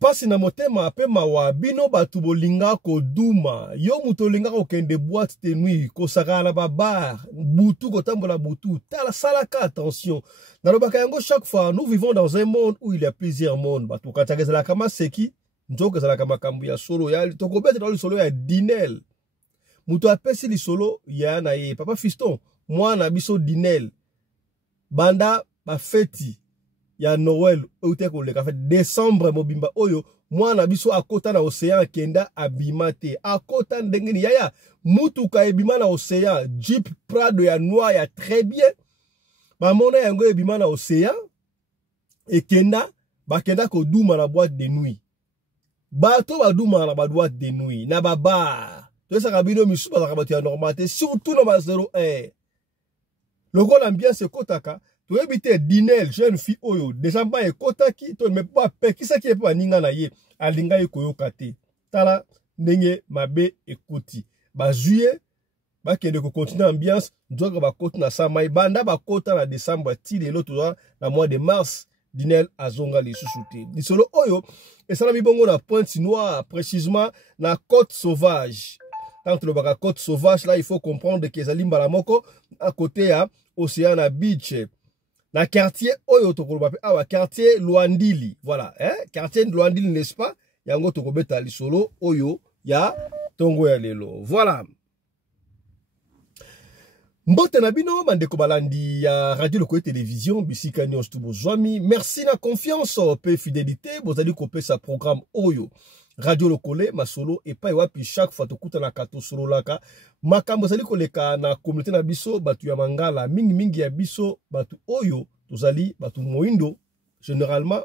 pasi na motema pe mawa bino batu bolinga ko duma yo muto linga ko kende boîte de nuit ko sakana ba bar butu ko tambola butu tala salaka attention na lobaka yango chaque fois nous vivons dans un monde où il y a plusieurs mondes batu katagezala kama seki njoke zala kama kambu ya solo ya toko bete dans le solo ya dinel muto apesi li solo ya na ye papa fiston moi na biso dinel banda ba feti ya Noël oute ko le ka fait décembre mobimba oyo mwana biso akota na océan kenda abimate akota ndengeni yaya mutuka ebima na océan Jeep Prado ya noir ya très bien ba mona yango ebima na océan ekenda bakenda ko duma na boîte de nuit bato ba duma na ba boîte de nuit na ba bar to ça kabino misu ba ka ya normalité surtout na ba 01 logo l'ambiance ekotaka to ebite dinel jeune fille oyo déjà ba ekotaki to me pas pekisa ki epa ninga na ye alinga ekoyoka te tala ndenge mabe ekoti ba juillet ba kende ko continuer ambiance ndoka ba koti na samai banda ba kota na décembre ti lelo to na mois de mars dinel azonga li susuté disolo oyo esala mibongo na Pointe-Noire précisément na Côte Sauvage. Quand le baka Côte Sauvage là il faut comprendre que ezali mbala moko à côté à Oceana Beach. Na quartier oyo tokoloba pe awa quartier Luandili voilà hein quartier Luandili n'est-ce pas yango tokobeta lisolo oyo ya tongo ya lelo voilà mbote na bino mandeko balandi ya radio Lokole télévision bisika nyos tu bozwami merci na confiance pe fidélité bozali kopesa programme oyo radio Lokole masolo et pas wapi chaque fois tokuta na kato solo laka makambo zali koleka na communauté na biso batu ya mangala mingi ya biso batu oyo tozali batu moindo généralement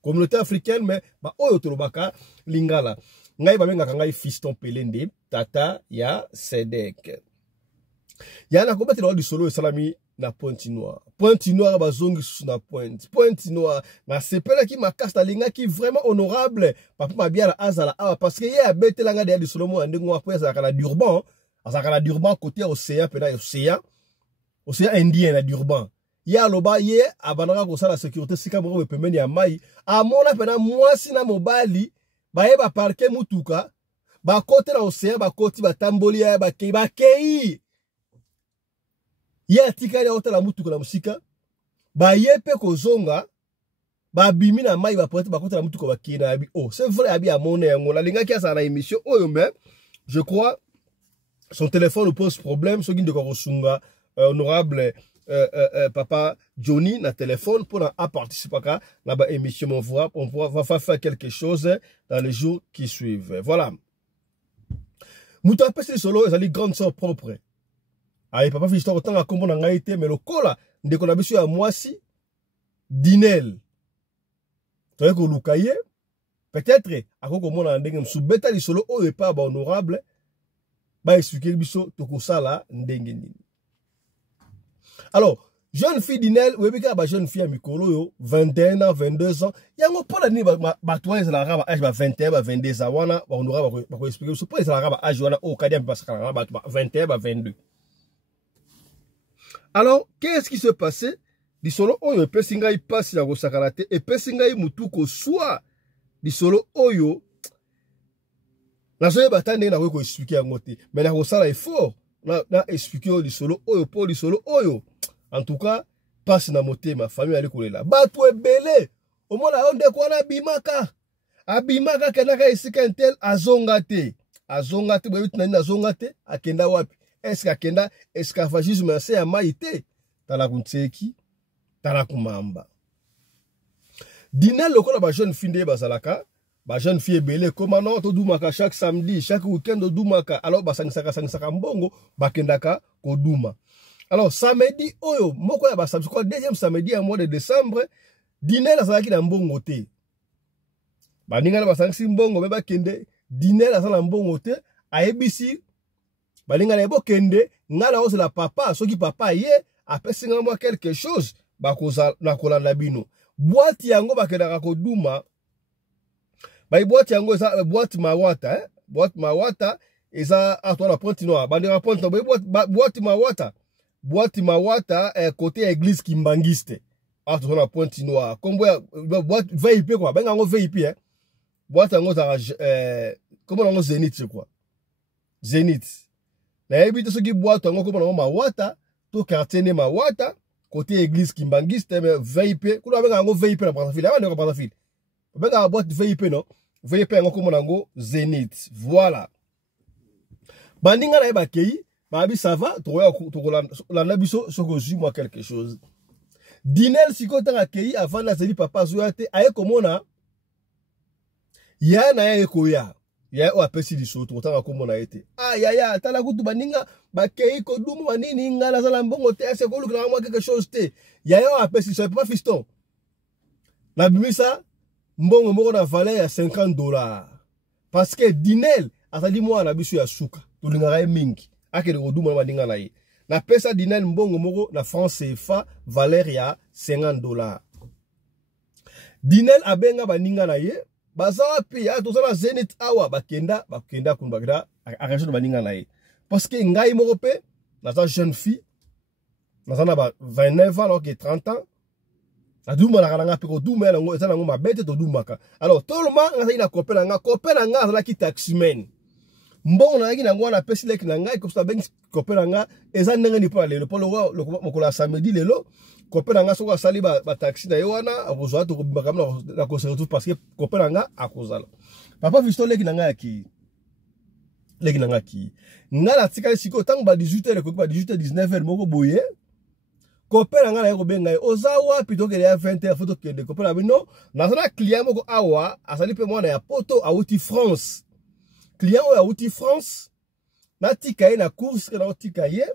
communauté africaine mais ba oyo tolobaka lingala ngai ba benga ngai fiston pelende tata ya Sedek ya na kobate na du solo salami na Pointe-Noire. Pointe-Noire bazongi na Pointe-Noire na sepela ki makasta linga ki vraiment honorable papa mabia la azala awa parce que ye abetela nga de du solo mo ndengo kwa azaka na Durban côté océan pena océan Indien na Durban ya loba ye abanaka ko sala sécurité sika mo pemeni ya mai amona pena mwasi na mobali ba ye ba parquer mutuka ba côté na océan ba koti ba tamboli ya ba kei ya tika ya otala mutuka na musika ba yepe kozonga ba bimi na mai ba pote ba kota na mutuka ba kina abi oh c'est vrai abi amone yango la linga kia sa na émission oyo mais je crois son téléphone pose problème so ginde ko kosunga honorable papa Johnny na téléphone pour à participer à la émission on va faire quelque chose dans les jours qui suivent voilà muto apesi solo ezali grande sœur propre. Aïe, papa fiston autant à combo na ngaité mais le kola ndeko na biso ya mwasi dinel to ko lukaye peut-être akoko mona ndenge msubeta li solo oyo pa ba honorable ba expliquer biso to ko sala ndenge nini. Alors jeune fille dinel ou ebika ba jeune fille à mikolo yo 21 ans 22 ans yango pola ni ba toi za la raba âge ba 21 ba 22 ans wana ba honorable ba ko expliquer biso pola za la raba âge wana o kadia parce que la raba 21 ba 22. Alors, qu'est-ce qui se passait? Di solo oyo pesinga i passe ya rosakarate et pesinga i mutuko soit di solo oyo na zoye batande na ko expliquer ngote mais na rosala effort na expliquer di solo oyo po di solo oyo en tout cas passe na motema famille ali kolela batu ebele omona onde ko na abimaka kenaka esika intel azonga te bwebi na azonga te akenda wapi. Est-ce qu'akenda esclavagisme assez ya maïté tala kuntseki tala kumamba dinel lokola ba jeune fille bazalaka ba jeune fille belé comment non to dumaka chaque samedi chaque week-end to dumaka alors ba sangisaka mbongo bakendaka ko duma alors samedi oyo moko ya ba samedi quoi deuxième samedi à mois de décembre dinel azalaki na mbongo te ba ninga ba sangisi mbongo me bakende dinel azala mbongo te ayebisi balinga na ebo kende ngala ose la papa soki papa ye apesinga moi quelque chose bakoza na kolanda bino boîte yango bakendaka ko duma ba boîte yango eza boîte mawata eza atona Pointe-Noire bandira Pointe-Noire boîte mawata côté église Kimbangiste atona Pointe-Noire kombo boîte VIP quoi benga ngo VIP boîte yango za comment on Zénith c'est quoi Zénith na ebite soki boîte yango comment on Mawata to quartier ne Mawata côté église Kimbangiste mais VIP kuna benga yango VIP na Brazzaville aba ndeko Brazzaville benga boîte VIP non VIP yango comment yango Zénith voilà bandinga na eba kei babi ça va to la nabiso soko ju moi quelque chose Dinel siko tanga kei avant la zeli papa zoate aye komona ya na ya koya ya o apesi liso to tanga komona ete ya tala kutu baninga bakei ko dumu manini ngala sala mbongo te ase ko lukala moi quelque chose te ya yo apesi so pas fiston na bimisa mbongo moko na valeur ya $50 parce que Dinel azali moi na biso ya suka to lingara mingi akele ko dumu baninga na ye na pesa Dinel mbongo moko na France CFA valeur ya $50 Dinel abenga baninga na ye bazawa pia tozala Zénith awa bakenda kunbakira arrangement baninga na ye parce que ngai moko pe naza jeune fille naza na ba 29 ans alors que 30 ans aduma la kalanga pe ko duma na ngo ezana ngo mabete to dumaka alors tout le monde ngaza ina copain nga azala ki taximan mbongo na ngina ngwana pesi leki na ngai ko sa ben copain nga eza ndenge ni pa lelo polo mokola samedi lelo copain nga soko sali ba taxi na yowana akozwa to kubaka na ko se retrouve parce que copain nga akozala papa visto leki na ngai ki leki na ngai ki ngala tikali siko tango ba 18h ko ba 18h 19h moko boye copain nga na ko benga ozawa pito ke ya 20h photo ke de copain bino na zona client moko awa asali pe mwana ya poto auti France client oya auti France na tikaye na course na tikaye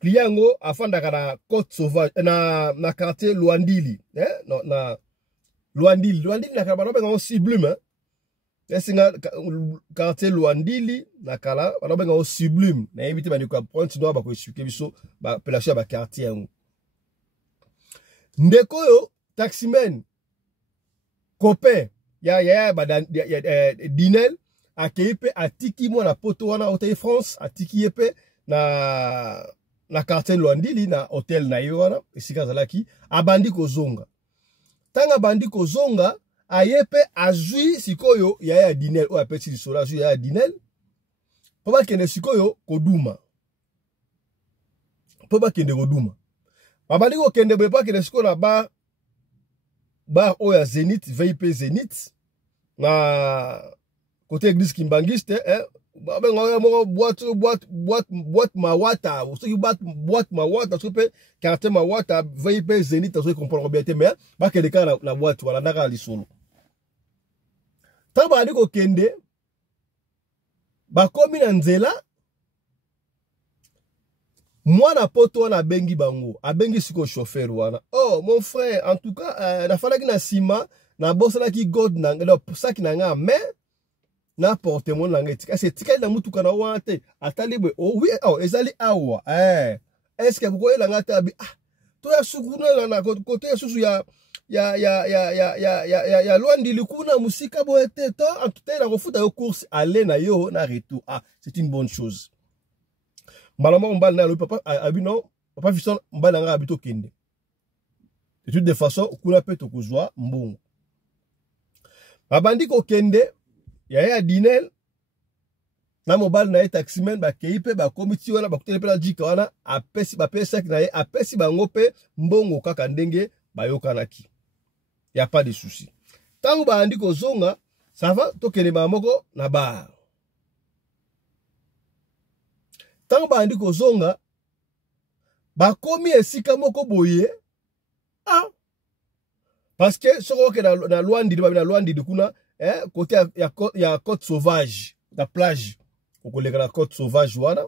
client ngo afandaka na Côte Sauvage na quartier Luandili na Luandili na kala benga Sublime esinga quartier Luandili na kala benga Sublime na invité ba ko point no ba ko expliquer biso ba pelation ba quartier ngo ndeko yo taximan copain ya ba Dinel akeipe atiki mo na poto wana hotel France atiki yepe na quartier Luandili na hotel na yo wana esika zalaki abandi kozonga tanga bandi kozonga ayepe azui sikoyo ya Dinel o apeti lisola azui ya Dinel po ba kende sikoyo koduma babandi ko kende be pa kende sikoyo na bar o ya Zénith VIP Zénith na côté église Kimbangiste benga mo boîte Mawata soki boîte Mawata sope quartier Mawata VIP Zénith so comprendre bien te mais ba kende ka na boîte wala ndaka lisolo taba ali ko kende ba komi na nzela mwana poto wana bengi bango abengi siko chauffeur wana oh mon frère en tout cas na falaki na sima na bosala ki god na ngelo saki na nga mais na porte mon na ngeti kasi tika na mutuka na wante atalibwe oh oui oh ezali awa est-ce que vous la ngata abi to ya sukuna na côté susu ya Luandili kuna musika boete to en tout cas la refuta yo course aller na yo na retour c'est une bonne chose malama mbal na le papa abino papa fiston mbal nga abito kende de toute façon kuna pe to kuzwa mbongo babandi ko kende ya Dinel na mobile na taximan ba keipe ba komiti wana ba kutele pela jika wana apesi ba pesa na ye apesi bango pe mbongo kaka ndenge bayokanaki y a pas de souci tango ba andi ko zonga ça va to kene ba moko na bar tango ba andi ko zonga ba komi esika moko boye parce que soko ke na Luandili kuna côté ya Côte Sauvage la plage okoleka na Côte Sauvage wana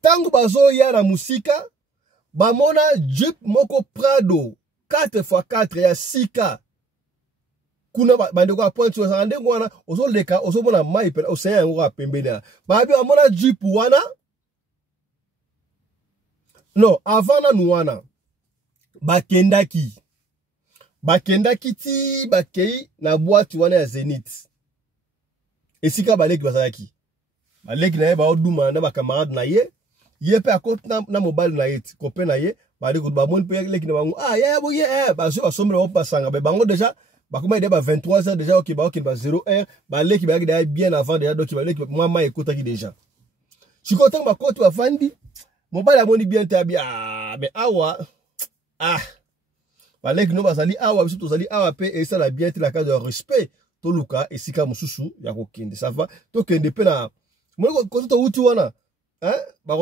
tango bazo ya na musika bamona Jeep moko Prado 4x4 ya sika kuna bandeko a point so ndengo wana ozoleka ozomona mai pe oseya ngo apembena babi bamona Jeep wana non avant na nuana bakendaki ti bakei na boîte wana ya Zénith esika baleki bazalaki baleki na ye ba oduma na ba camarade na ye pe akot na mobile na ye copain na ye bali ko ba mon pe leki na bango ya boye ba so asomela ba pasanga be bango déjà bah comment il est 23h déjà ok bah ok bah 0h bah les qui va bien avant déjà donc il va les moi ma écoute qui déjà je suis content bah quand tu vas fandi mon pas la moni bien t'as bien mais awa ah bah les no bazali awa biso tozali awa pe et ça la bien la cas de respect to luka et sika mususu ya kokende ça va to kende pe na moi quand to uti wana hein bah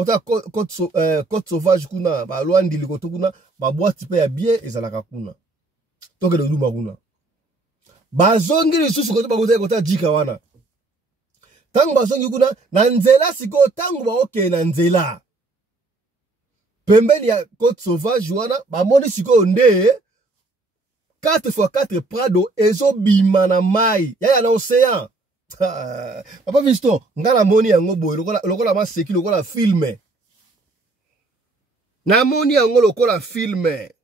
côte sauvage kuna bah loindi likoto kuna bah boîte pe ya bien ezalaka kuna to kende luma kuna bazongi lisusu kote bakota kota jika wana tangu bazongi kuna na nzela siko tangu ba okay na nzela pembeni ya côte sauvage wana bamoni siko nde 4x4 Prado ezo bima na mai ya na océan papa visto ngala moni yango boy lokola ma seki lokola filme na moni yango lokola filme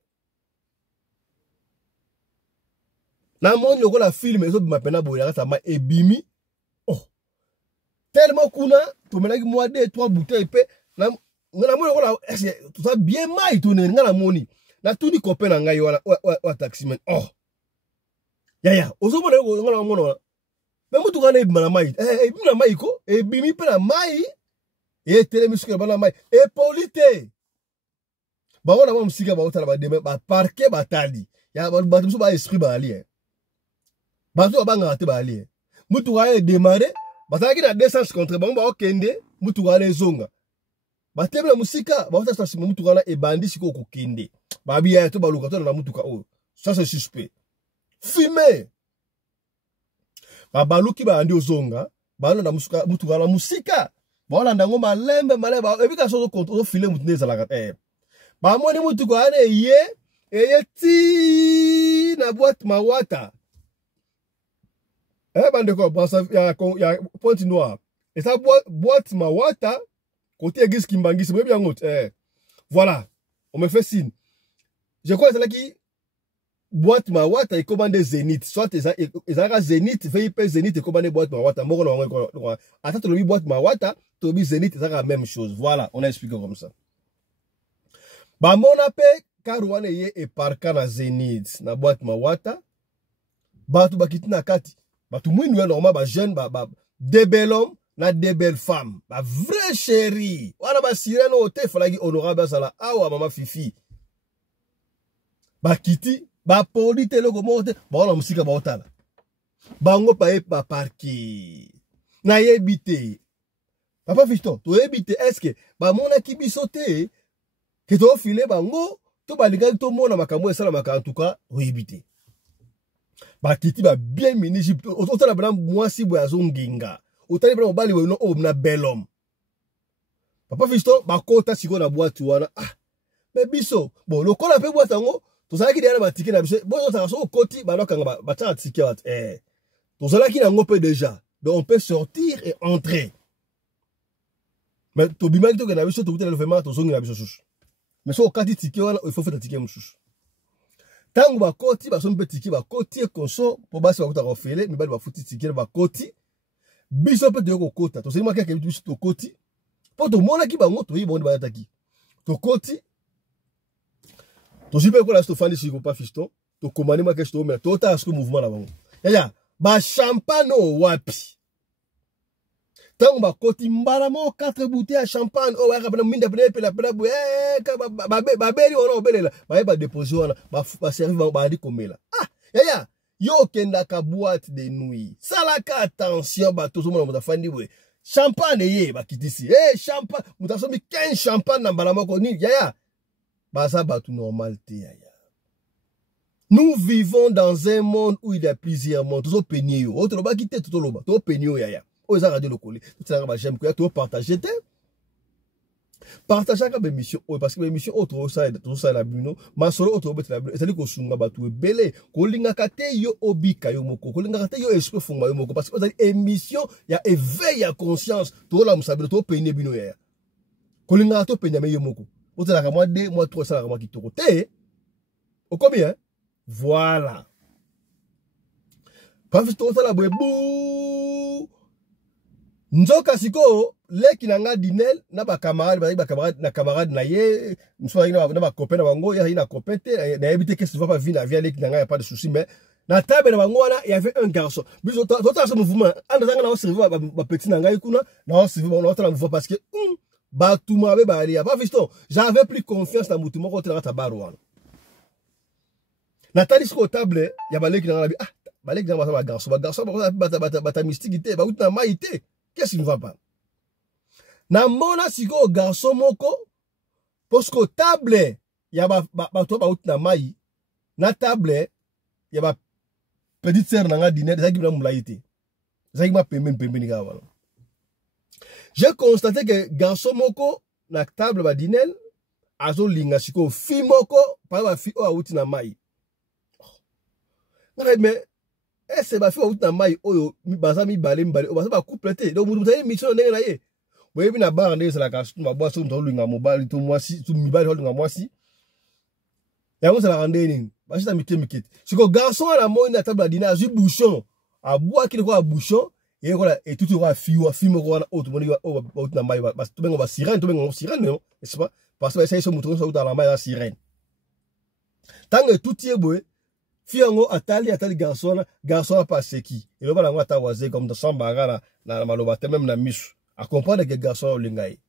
na moni lokola filme ezo bima pena boy ya ma ebimi oh tellement kuna to menaki moi 2-3 bouteilles pe na ngala moni lokola tout ça bien mai to ngala moni na tout ni copain na ngai wa taximan oh ya ozo mona ngala mona mais mutu kana ebima na mai ebimi na mai ko ebimi pe na mai e telemisu ke bana mai e polite ba wona mo musika ba otala ba deme ba parquet batali ya ba musu ba esprit ba ali ba zo ba ngate ba ali mutu ga démarrer bataki na 200 contre ba okende mutu ga zonga batebela musika ba otala sima mutu ga ebandi siko kokende ba biya to ba luka to na mutu ka o ça c'est suspect filmer baluki ba andi ozonga ba na mutu ga musika ba na ndango malembe maleba ebika so ko filer mutu nezala ba moni mutu ga na eye ti na boîte mawata bande ko basa ya Pointe Noire et ça boîte mawata côté église Kimbangi c'est bien ngot voilà on me fait signe je crois que c'est là qui boîte mawata et commande Zénith soit ezaka Zénith VIP Zénith et commande boîte mawata moko na attends to le boîte mawata to bi Zénith ezaka la même chose voilà on a expliqué comme ça ba mona pe karuane ye e parka na Zénith na boîte mawata batu bakiti na kati batu mwindu ya normal ba jeune ba de bel homme na de belles femmes ba vrai chéri wana ba sireno hotel falaki honorable sala awa mama Fifi bakiti ba polite loko mote ba na musika ba otala bango pa e pa parki na yebite papa Fiston to yebite est-ce que ba mona ki bisote ke to file bango to ba ligali to mona makambo esala maka en tout cas o yebite bakiti ba bien miniji otala bana mwasi bo yazonginga otali bana mobali weno o na bel homme papa Fiston ba kota siko na boîte wana mais biso bon lokola pe boîte ngo tozalaki derrière ba ticket na biso bon ça so koti ba lokanga ba tsa ticket tozalaki na ngope déjà donc on peut sortir et entrer mais to bimaki to na biso to kutela le vraiment to zongi na biso susu mais so kati ticket wana il faut faire ticket mususu tango ba koti ba so mpe ticket ba koti konso po basi ba kuta refele mi ba futi ticket ba koti biso pe de ko kota to sema keke biso to koti po to mona ki bango to yibondi ba taki to koti to jipe ko la stofani si ko pa Fiston to komani ma ke sto me to ta asko mouvement na bango ya ba champagne wapi tango ba koti mbala mo 4 bouteilles à champagne o wa ka bana minda pele pela bu ka ba beli ona obelela ba déposer ona ba servir ba di komela ya yo kenda ka boîte de nuit salaka attention ba to zo mona fandi we champagne ye ba kitisi champagne mutasomi 15 champagne na mbala moko ni ya Baza batu normalité yaya. Nous vivons dans un monde où il y a plusieurs mondes. Tout peigné yo. Autre ba quitter tout loba. Tout peigné yo yaya. O za radio lokole. Tout ça ba j'aime que tout partager te. Partager ka émission parce que émission autre ça la buno. Ma solo autre bet la buno. C'est ko sunga batu belé. Ko linga kate yo obika yo moko. Ko linga kate yo esprit funga yo moko parce que ça émission ya éveil à conscience. Tout la musabe tout peigné bino yaya. Ko linga to peigné yo moko. Vous avez moi 2, moi 3, ça qui te côté. Au combien? Voilà. Pas juste ça la bou. Nzoka siko, le ki nanga dinel, na ba camarade na ye, m'soa na ba copain na bango, ya ina copain te, na éviter que ça va pas venir, via le ki nanga y a pas de souci, mais Na table na bango wana, il y avait un garçon. Biso tota ce mouvement, andazanga na servir ba petit na ngai kuna, na servir na otala mouvement parce que batuma be ba ali. Pas fiston, j'avais plus confiance dans mutuma ko tela tabaru wana. Na tali sur table, ya baleki na bi baleki na ba garçon, bata mystique té, ba utina maïté. Qu'est-ce qui ne va pas? Na mona siko garçon moko parce que table ya ba to ba utina mai na table ya ba petite sœur nanga dîner ça qui me mulaité ça qui m'a pembe ni ka wala. J'ai constaté que garçon moko na table ba dîner azo linga siko fi moko pa ba fi o auti na mai. Mais est-ce ba fi o auti na mai oyo mi baza mi balé o baza ba couplete donc vous avez mission ndenge na ye. Boye bi na bar ndenge la ka ma boisson to linga mobile to mwasi to mi bali linga mwasi. Ya on se la rendre ni. Ba chita mikete. Siko garçon à la moi na table dîner a bouchon. A bois qui quoi bouchon et voilà et tout va fi moko na auto moni o na mai ba to bengo ba sirène to bengo sirène non, n'est-ce pas? Parce que ça ils sont mouton ça dans la mai la sirène. Tant que tout est boy fiango atali garçon a passé qui et le bala ngata waze comme dans son bagara na maloba te même na misu à comprendre que garçon o lingai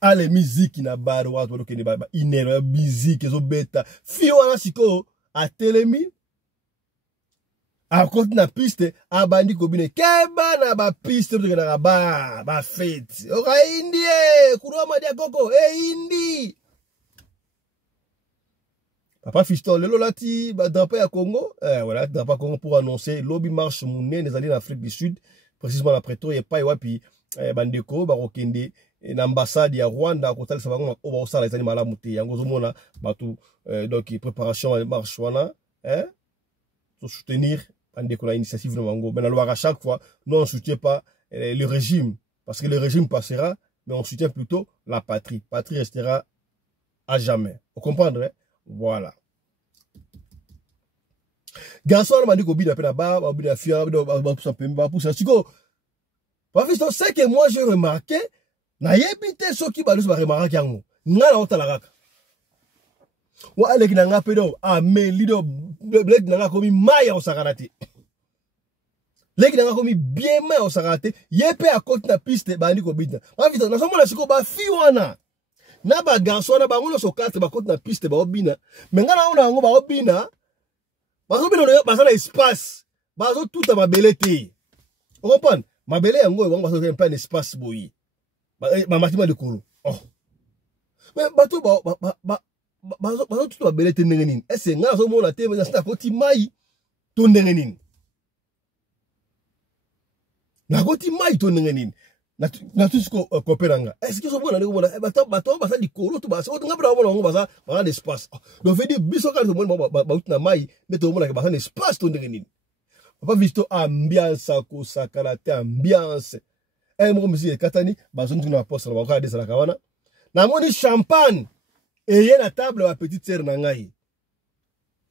a les musiques na bar wa to ke ni ba inero musique zo beta fio wana siko a telemi a côté na piste a bandi ko bine keba na ba piste to na ba fête o ka indie kuroma dia koko indi papa fiston le lolati ba drapeau ya Congo voilà drapeau Congo pour annoncer lobby marche mouné des alliés d'Afrique du Sud précisément la Pretoria et pas wapi bandeko ba kokende l'ambassade ya Rwanda ko talisa bango o ba osala ezali malamu te yango zomona batu donc préparation à marche wana pour soutenir bandeko la initiative na bango mais na loi à chaque fois nous on soutient pas le régime parce que le régime passera mais on soutient plutôt la patrie restera à jamais vous comprenez. Voilà. Garçon m'a dit qu'on bide à ba bida fia ba pour ça siko. Pas vu c'est que moi j'ai remarqué na yebite so ki ba ba remarquer yango. Ngala otalaka. Wa ale ki nanga pedo me lido black nanga komi maya osakarate. Leki nanga komi bien maya osakarate yepe à côté na piste ba ndi ko bida. Pas vu na so mona siko ba fi wana. Na ba garçon na bango so carte ba côté na piste ba obina mais ngana ona ngo ba obina ba so bino ba sa na espace ba so tout ba belete on comprend ma belé yango ba so un peu espace boyi ba matima de kolo mais ba to ba so tout ba belete ndenge nini est-ce ngana so mona te na sta koti mai to ndenge nini na koti mai to ndenge nini na tout ce qu'on coopéranga est-ce que so bona ndeko bona bato ba sa dikolo to ba so ngabra bona ngo ba sa d'espace donc veut dire biso ka so bona ba utina mai neto bona ba sa espace to ndenge nini papa visto ambiance ko sakala te ambiance mo monsieur katani ba so ndina poste ba ka desala kawana na moni champagne et y na table ba petite sœur na ngai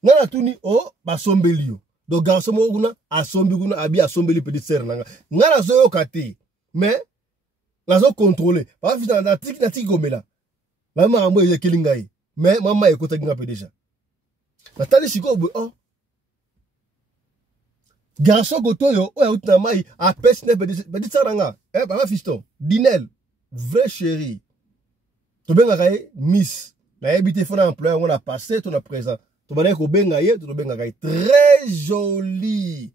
ngana tuni ba sombelio donc garçon mo kuna asombi kuna abi asombeli petite sœur na ngai ngana so yo kati mais la zone contrôlée par exemple dans la tiki gomela la maman est kilingai mais maman est côté ngapé déjà la tali siko garçon gotoyo o outina mai a pesne petit saranga papa fiston dinel vrai chéri to benga kay miss na habité fona employé on a passé ton a présent to bana ko benga ye to benga kay très joli.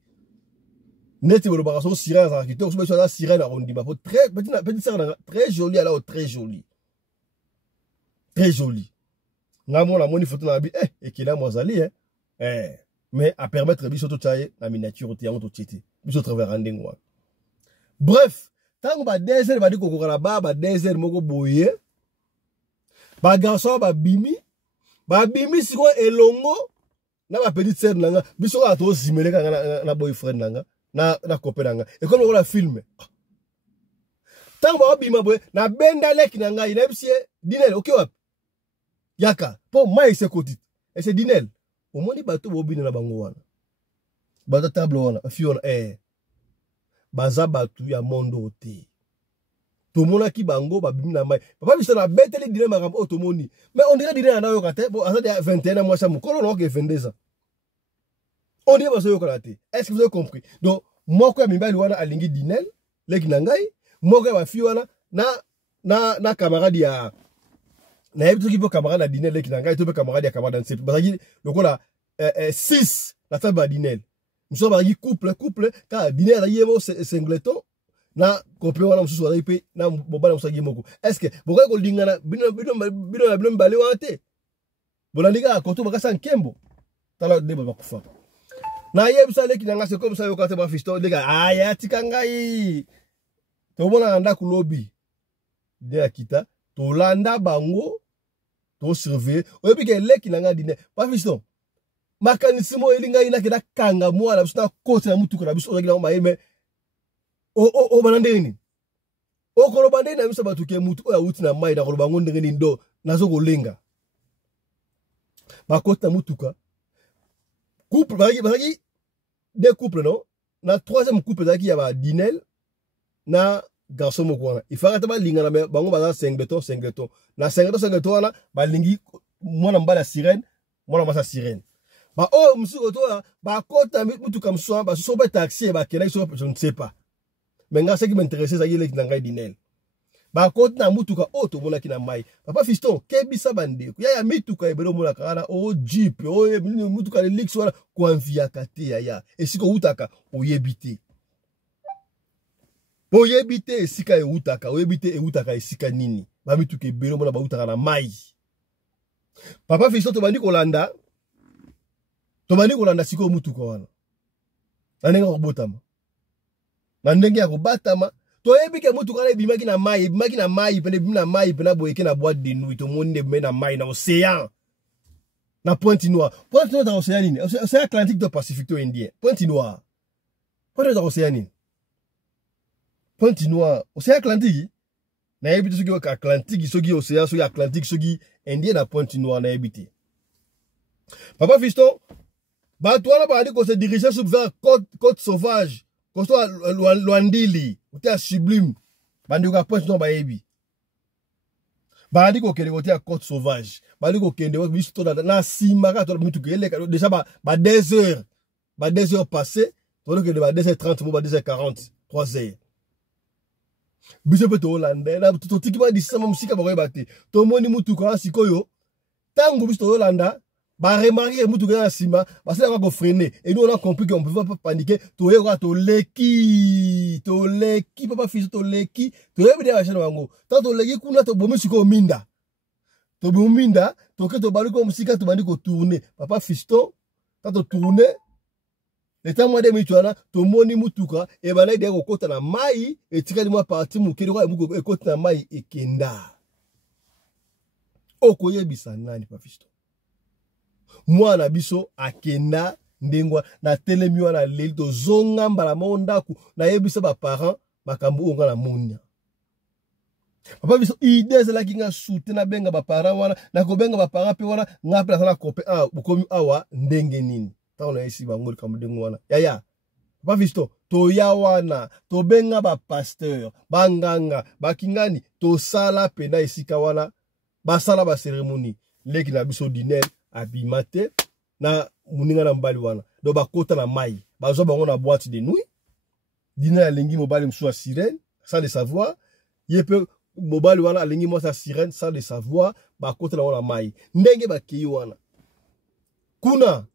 Neti le barasso sirène à quitter, on se sirène à Ondima. Très petite sœur, très jolie, alors très jolie. Très jolie. Namo la moni photo na bi et qu'il a mozali mais à permettre biso to tchaye la miniature te yango to tchete. Biso travers andengwa. Bref, tant ba désert ba di ko kokala ba désert moko boye. Ba garçon ba bimi siko elongo na ba petite sœur nanga biso ka to simele ka na boyfriend nanga. Na copain et comme on la filme tant ba bima boy na benda leki na ngai na bisie dinel okay wap yaka po mai se côté et c'est dinel au moni bato bo bina na bango wana bato table wana fiona baza batu ya mondo te to mona ki bango ba bimi na mai papa biso na beteli dinel makambo to moni mais on dirait dinel na yo kate bo asa de 21 mois ça mukolo no ke 22 ans On dit que vous avez est-ce que vous avez compris? Donc, moi, quand je suis alingi dinel, les Kinangai, moi, quand je suis na camarade ya. Na yebi qui peut camarade à dinel, les Kinangai, tu peux camarade à camarade dans parce que donc on a 6 la table à dinel. Nous sommes à couple, car dinel à yémo singleton, na couple wana mususu à yépe, na mobile mususu yémoko. Est-ce que, pourquoi qu'on lingana, bino balé wante? Bolandika à koto baka san kembo. Tala deba bakufa. Na yebisa leki nanga c'est comme ça yo kate ba fiston les gars aya tikangai to mona anda ku lobby de akita to landa bango to surveiller oyebi ke leki nanga dine ba fiston makanisimo elinga ina ke da kanga mo ala bisna kote na mutuko na biso ngila ma yeme o banande ni o ko bande na biso batuke mutu o ya uti na mai da ko bango ndenge ndo nazo ko lenga ba kote na mutuka couple, des couples, non? Na troisième couple, il y a Dinel, na garçon mokwana. Il faut que linga na bango baza 5 béton. Na 5 béton na ba lingi moi na mbala sirène, moi na masa sirène. Ba oh musu koto ba kota mutu comme ça, ba so ba taxi ba kena so je ne sais pas. Mais nga ce qui m'intéressait ça y est nanga Dinel. Ba kota na mutuka auto mona kina mai. Papa fiston kebisa bande. Ya mituka ebelo mona kana o jeep o mutuka le lix wala ko envia kate ya. Esiko utaka oyebite. Bo yebite esika e utaka, oyebite e utaka esika nini. Ba mituka ebelo mona ba utaka na mai. Papa fiston to bandi kolanda. To bandi kolanda siko mutuka wana. Na nenga ko botama. Na ndenge ya ko batama. To ebike mutu kana bimaki na mai pena boyeke na boîte de nuit to monde me na mai na océan na Pointe-Noire dans océan nini océan Atlantique do Pacifique to Indien Pointe-Noire dans océan nini Pointe-Noire océan Atlantique na ebite soki Atlantique soki océan soki Atlantique soki Indien na Pointe-Noire na ebite papa fiston ba toi là ba dit qu'on se dirigeait vers côte sauvage Kosto Luandili, ou à Sublime, bandi ko point non ba yebi. Bandi ko kele côté à Côte Sauvage. Bandi ko kende biso na simaka to mitu kele déjà ba 2 heures. Ba 2 heures passées, to que ba 2h30 ba 2h40, 3h. Biso pe to Hollande, na to tiki ba disama musika ba yebate. To moni mutu ko sikoyo. Tango biso to Hollande ba remarquer mutu na sima parce que va freiner et nous on a compris qu'on peut pas paniquer to yeba to leki papa fils to leki to yeba de achana wango tanto leki kuna to bomi siko minda to bominda to ke to baliko musika to bandi ko tourner papa fiston tanto tourner le temps moi de mitwana to moni mutuka e bana de ko kota na mai e tikali moi parti mu kiri ko e kota na mai e kenda okoyebisa nani papa fiston moi na biso akenda ndengwa na telemi wana leli to zonga mbala mondaku na yebisa ba parents makambu onga na monia papa biso idée la kinga soute na benga ba parents wana na ko benga ba parents pe wana ngapela sana kope bukomi awa ndenge nini ta na isi bango kambu dengo wana ya papa biso to ya wana to benga ba pasteur banganga bakingani to sala pena isika wana ba sala ba cérémonie leki na biso diner abimate na muninga na mbali wana do bakota na mai bazo bango na boîte de nuit dina alingi mobali msua sirène sans le savoir yepe mobali wana alingi mo sa sirène sans le savoir bakota na wana mai ndenge bakei wana kuna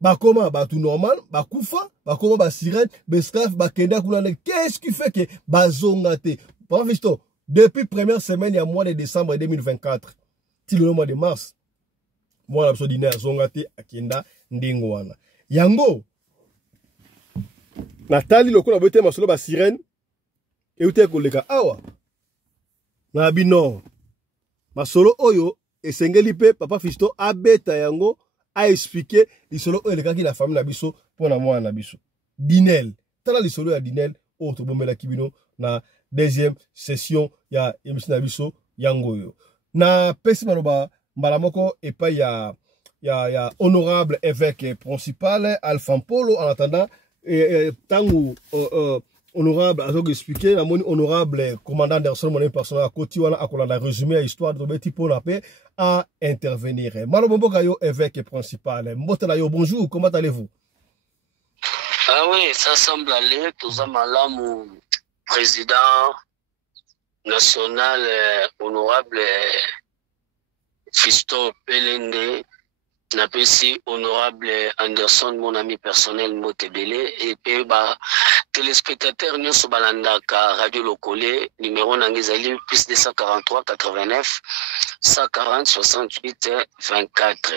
bakoma batu normal bakufa bakoma ba sirène bescaf bakenda kuna qu'est-ce qui fait que bazongate pas visto depuis première semaine il y a mois de décembre 2024 till le mois de mars moi la dîner zongate akenda ndingo wana yango natali lokola bote masolo ba sirène e ute koleka awa na bino masolo oyo esengeli pe papa fiston abeta yango a expliquer lisolo oyo lekaki la famille na biso pona mwana na biso dinel tala lisolo ya dinel o to bomela kibino na deuxième session ya émission na biso yango yo na pesi maloba mbala moko et pas ya honorable évêque principal Alpha Polo en attendant tangu honorable a donc expliqué la moni honorable commandant d'Arsenal mon personnel à côté wana akolanda résumé histoire de beti pour la paix à intervenir malo bomboka yo évêque principal mbotela yo bonjour comment allez-vous Ah oui, ça semble aller. Tout ça, mon président national honorable Fisto Pelende, n'appelle honorable Anderson, mon ami personnel Motebele, et puis téléspectateur nous sur Balandaka Radio Locole, numéro Nangizali, plus 243 89 140 68 24.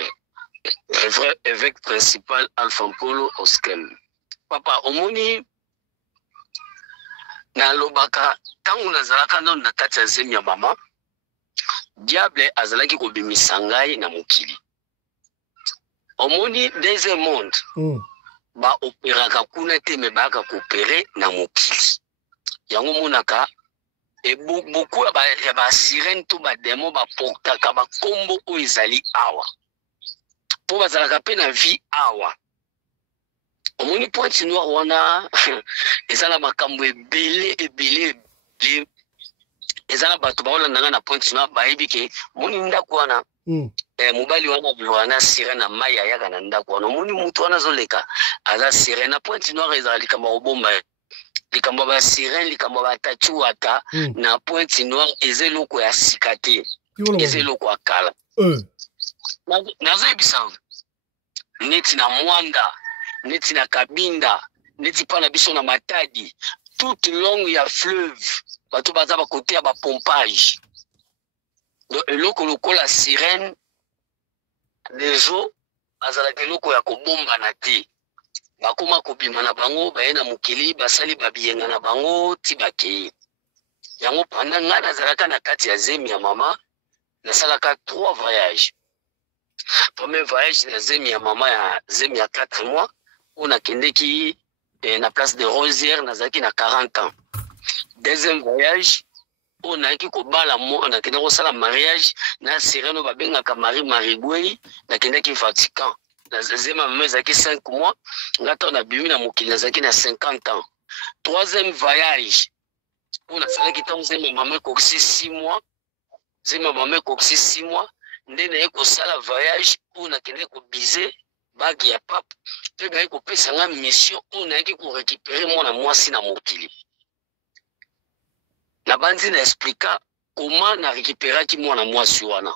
Évêque principal Alpha Polo Oskem. Papa, omoni na lobaka tangu nazalaka ndo na kati ya zemi ya mama diable azalaki kobimisa ngai na mokili. Omoni deuxième monde ba operaka kuna te me baka koopere na mokili. Yango monaka e beaucoup ya ba sirène to ba démon ba portaka ba kombo o ezali awa. Po bazalaka pe na vie awa. Omoni pointe noire wana ezala makambo ebele ezala bato baolanda na pointe noire bayebi ke moni ndako wana mobali wana bilwana sire na mai ayaka na ndako wana omoni mutu wana azoleka aza sire na pointe noire ezala likambo kobomba likambo ba sire likambo batatu ata na pointe noire eza eloko ya sika te eza eloko ya kala nazoyebisa neti na Mwanda neti na Kabinda neti pa na biso na Matadi toute longue ya fleuve bato baza ba côté ya ba pompage donc eloko lokola sirène des eaux azala eloko ya kobomba na te bakoma kobima na bango baye na mokili basali babiyenga na bango ti bakei yango pendant nga nazalaka na kati ya zemi ya mama nasalaka 3 voyages. Premier voyage na zemi ya mama ya zemi ya 4 mois on a kendeki na place de Rosière nazaki na 40 ans. Deuxième voyage on a ki ko bala mo on a kendeki ko sala mariage na sireno babengaka Marie Marigwei na kendeki Vatican. Na zemi mama zaki 5 mois ngata na bimi na mokili nazaki na 50 ans. Troisième voyage on a sala ki tango zemi mama ko 6 mois. Zemi mama ko 6 mois ndene ko sala voyage on a kendeki ko biser bagi ya pape pe ba ko pesa nga mission on a ko récupérer mwana mwasi na mokili na bandi na expliquer comment na récupérer ki mwana mwasi wana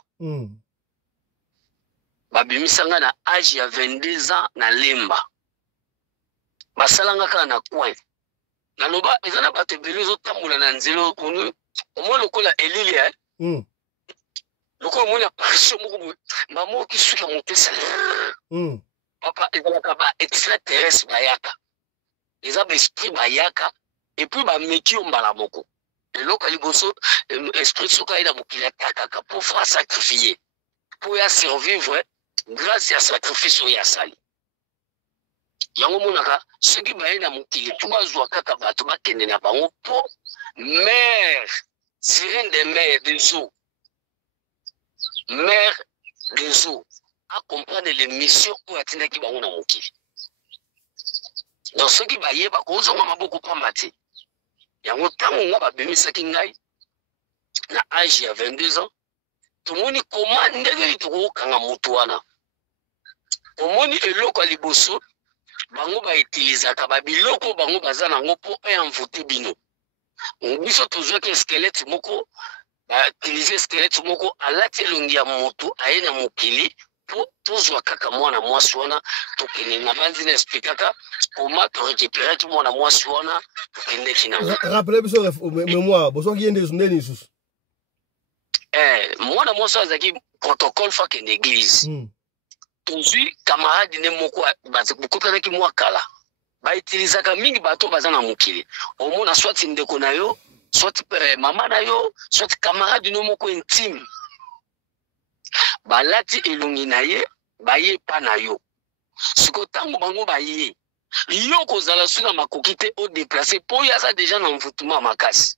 babimisa nga na âge ya 22 ans na lemba basalanga kala na coin na loba ezana bato belezo tambola na nzelo omo lokola Elilia lokola mona pression moko mamo ki suka motesa papa ezalaka ba extraterrestre bayaka eza ba esprit bayaka et puis ba meki ombala moko eloko liboso esprit soka ina mokili atakaka pour faire sacrifier pour ya survivre grâce à sacrifice ya sali yango monaka soki baye na mokili tubazwa kaka bato bakende na bango po mère sirène des mers des eaux mère des eaux à comprendre les missions où atindaki bango na mokili. Donc ceux qui baye ba kozonga maboko pamba te. Yango tango nga babimisaki ngai na âge ya 22 ans. Tomoni comment ndenge tokokanga mutu wana. Tomoni eloko liboso bango ba utilisaka ba biloko bango baza nango po envoûter bino. Biso tozwaki squelette moko ba utiliser squelette moko alati elongi ya mutu aye na mokili po tozwa kaka mwana mwasi wana tokende na bandi na expliquaka comment to récupérer ki mwana mwasi wana tokende kina rappelez biso mémoire boso ki yende ndeni susu mwana mwasi azaki protocole fa ke l'église tozwi camarade ne moko bakotanaki mwa kala ba utilisaka mingi bato baza na mokili omona soit ndeko na yo soit mama na yo soit camarade no moko intime balati elongi na ye baye pa na yo siko tango bango baye yo kozala suna makoki te o déplacer po ya sa déjà na mvutuma makasi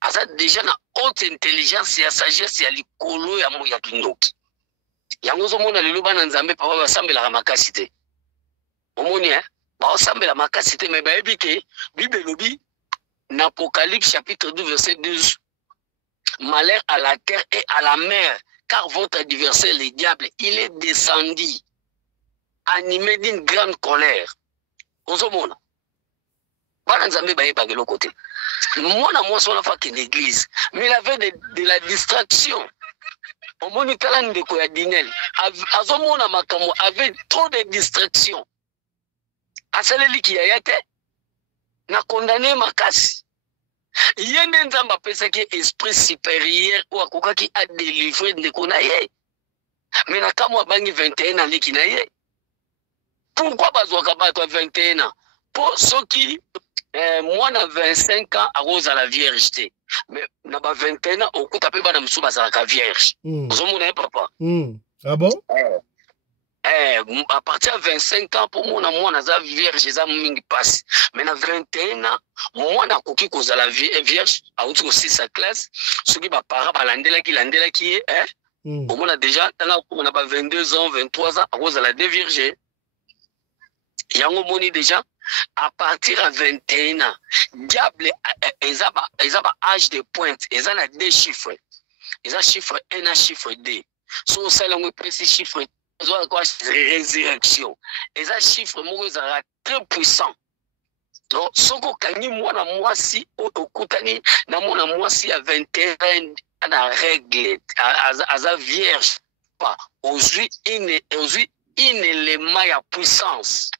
asa déjà na haute intelligence ya sagesse ya likolo ya mo ya kindoki yango zo mona lelo bana nzambe pa basambela makasi te omoni basambela makasi te mais bayebi ke Bible lobi na Apocalypse chapitre 2 verset 12 malheur à la terre et à la mer car votre adversaire, le diable, il est descendu, animé d'une grande colère. ozomona bana nzambe bayeba ke l'autre côté mwana mwasi wana faki l'église mais il avait de la distraction omoni tala ndeko ya Dinel azomona makambo avait trop de distraction asaleli kiyaya te na condamné makasi yende nzamba pesaki esprit supérieur ou akokaki a délivrer ndeko na ye mais na kamwa bangi 21 ans leki na ye pourquoi bazwaka bato 21 ans pour ceux qui mwana 25 ans akoza la vierge te mais na ba 21 ans okuta pe bana musu bazalaka vierge ozomona ye papa ah bon à partir de 25 ans pour mwana za vierge eza mingi passe mais na 21 ans mwana akoki kozala vierge auti ko 6 classe soki ba para balandelaki ye au moins déjà on a pas 22 ans 23 ans akozala de vierge yango moni déjà à partir de 21 ans diable ils ont âge de pointe ils ont deux chiffres ils ont chiffre 1 et chiffre 2 so ça langue précis chiffre résurrection ils ont chiffre moko ezalaka très puissant donc soko kangi mwana mwasi okutani na mwana mwasi à 21 ans na règle aza vierge pas aujourd'hui une élément ya puissance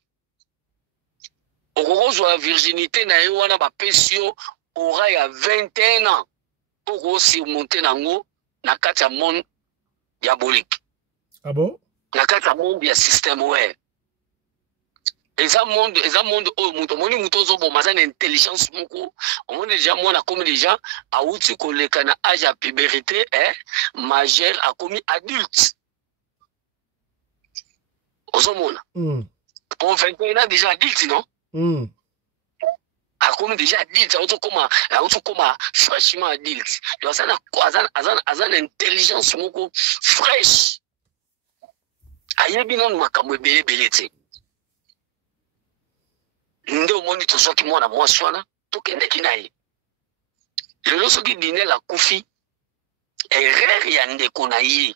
okokozwa la virginité na ye wana bapesi yo aura ya 21 ans okosurmonte nango na kati ya monde diabolique. Ah bon? Na kati ya monde ya système ouais. Eza monde oyo muto moni muto ozoboma za na intelligence moko omoni déjà mwana comme déjà auti koleka na âge ya puberté majeur akomi adulte ozomona pour 21 ans déjà adulte non akomi déjà adulte auti koma fraîchement adulte donc azana intelligence moko fraîche ayebi nanu makambo ebele te nde omoni tozwaki mwana mwasi wana tokendeki na ye lelo soki Dinel akufi erreur ya ndeko na ye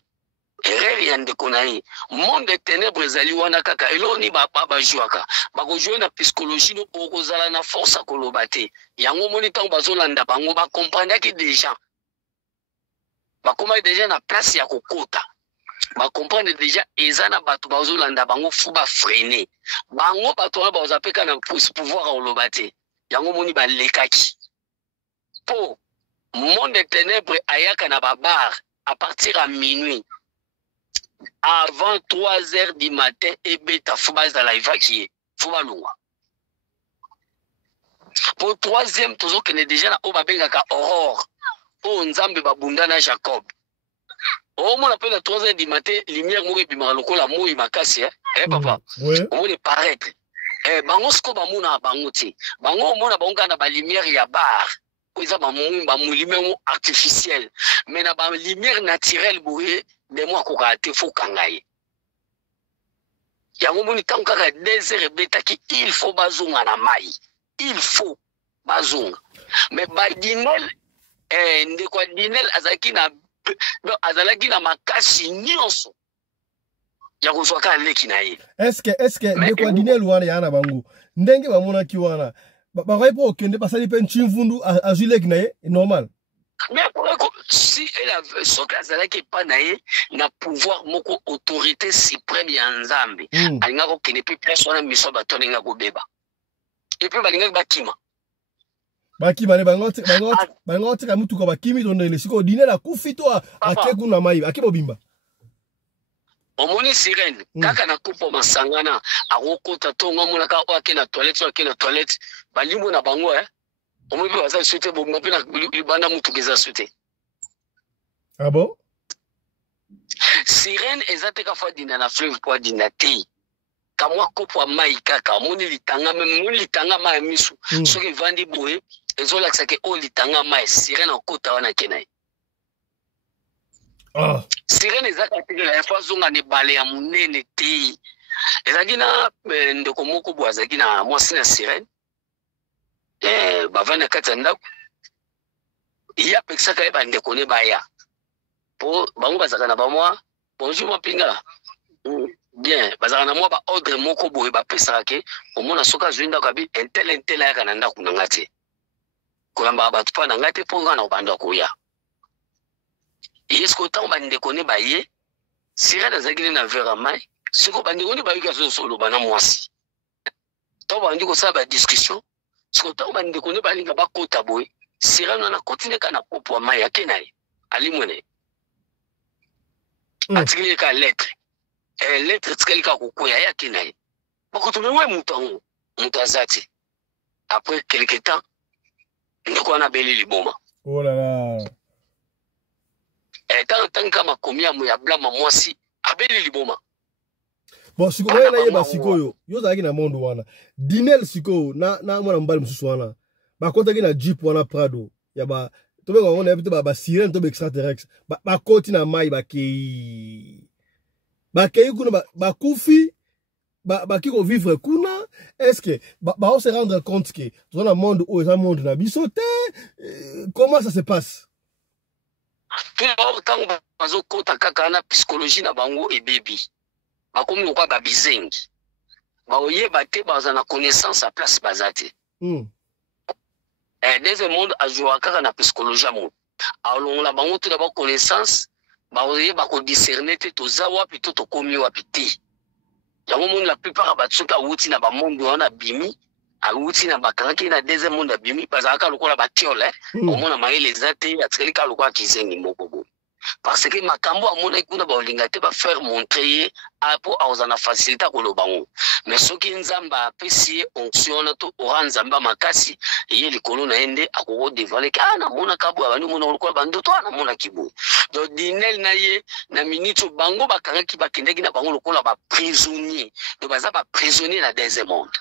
monde de ténèbres ezali wana kaka eloni bajwaka bakozwa na psychologie no okozala na force akoloba te yango omoni ntango bazolanda bango bakomprendaki déjà bakomaki déjà na place ya kokota bakomprendre déjà eza na bato bazolanda bango fu bafrene bango bato wana bazapeka na pouvoir oloba te yango moni balekaki po monde de ténèbres ayaka na babar à partir à minuit avant 3 heures du matin ebeta fu bazala évacuer fu balungwa pour troisième tozokende déjà na oyo babengaka aurore oyo nzambe babunda na Jacob au moins après la 3 heures du matin lumière moko ebimaka lokola moi makasi papa omoni paraître bango siko bamona bango te bango omona bango kaka na balumière ya bar oyo eza balumière artificielle mais na balumière naturelle boye demo akokaka te fo kanga ye yango omoni ntango kaka 2 heures ebetaki il faut bazonga na mai il faut bazonga mais badinel ndeko ya Dinel azalaki na makasi nyonso ya kozwa kaka leki na ye eske ndeko ya Dinel wana yana bango ndenge bamonaki wana bakoki mpo okende basali mpe nchimvundu azwi leki na ye normal mais si soki azalaki epa na ye na pouvoir moko autorité suprême ya nzambe alingaki kokende mpe place wana miso bato alingaki kobeba epe balingaki bakima ne bango tika mutuka bakimi to ndele siko Dinel akufi to ake kuna mai akimo bimba omoni sirène kaka na kupo masangana akokota tonga mona ka ake na toilette balimbo na bango omoni pe baza sute bomba pe na libanda mutuka eza sute. Ah bon? Sirène ezate ka fa dina na fleuve kwa dina te kamwa kopo ya mai kaka omoni litanga mai misu soki vandi boye ezolakisa ke o litanga mai sirène okota wana kenai sirène ezaka te la fois zonga ne bale ya munene te ezaki na ndeko moko bo azaki na mwasi na sirène bavanda kati ya ndako iya pekisaka ye bandeko ne baya po bango bazaka na bamwa bonjour mapinga bien bazala na mwa ba ordre moko boye bapesaka ke omona soki azwi ndako abi intel ayaka na ndako na nga te koyamba bato mpa na nga te mpo nga na obanda koya eske otango bandeko ne baye sirene azalaki ne na vera mai siko bandeko ne bayoki azosoloba na mwasi ntango bandi kosala badiscussion siko ntango bandeko ne balinga bakota boye sirene wana kontine ka na popo ya mai ake na ye alimwene atikili ka lettre lettre tikali ka kokwea ye ake na ye bakotobe we moto yango moto aza te après quelque temps ndeko wana abeli liboma oh là là ntango kaka makomi ya blama mwasi abeli liboma bon sikoyo na yeba sikoyo yo ozalaki na monde wana dinel sikoyo na mwana mobali mosusu wana bakotaki na jeep wana prado ya ba tobeka ngo na pe ba sirene to extraterrestre bakoti na mai bakei kuna bakufi baki ko vivre kuna est-ce que on se rendre compte que dans le monde où est un monde na biso te comment ça se passe ntango bazokota kaka na psychologie na bango ebebi bakomi lokwa babizengi baoyeba te baza na connaissance à place baza te deuxième monde azwaka kaka na psychologie ya moto alongola bango te na baconnaissance baoyeba kodiscerne te toza wapi to tokomi wapi te yango moni la plupart ya bato soki awuti na bamonde wana bimi awuti na bakangaki na deuxième monde abimi bazalaka lokola batiole omona mayele eza te atikali kaka lokola kizengi moko boye parce que makambo amonaki kuna baolinga te bafaire montre ye apo aoza na facilité akoloba ngo mais soki nzambe apesi ye onction wana to ora nzambe makasi eye likolo na ye nde akokodevale namonaka boye abandi mona lokola bandoto namonaki boye donc dinel na ye na minute bango bakangaki bakendaki na bango lokola baprisonnier donc baza baprisonnier na deuxième monde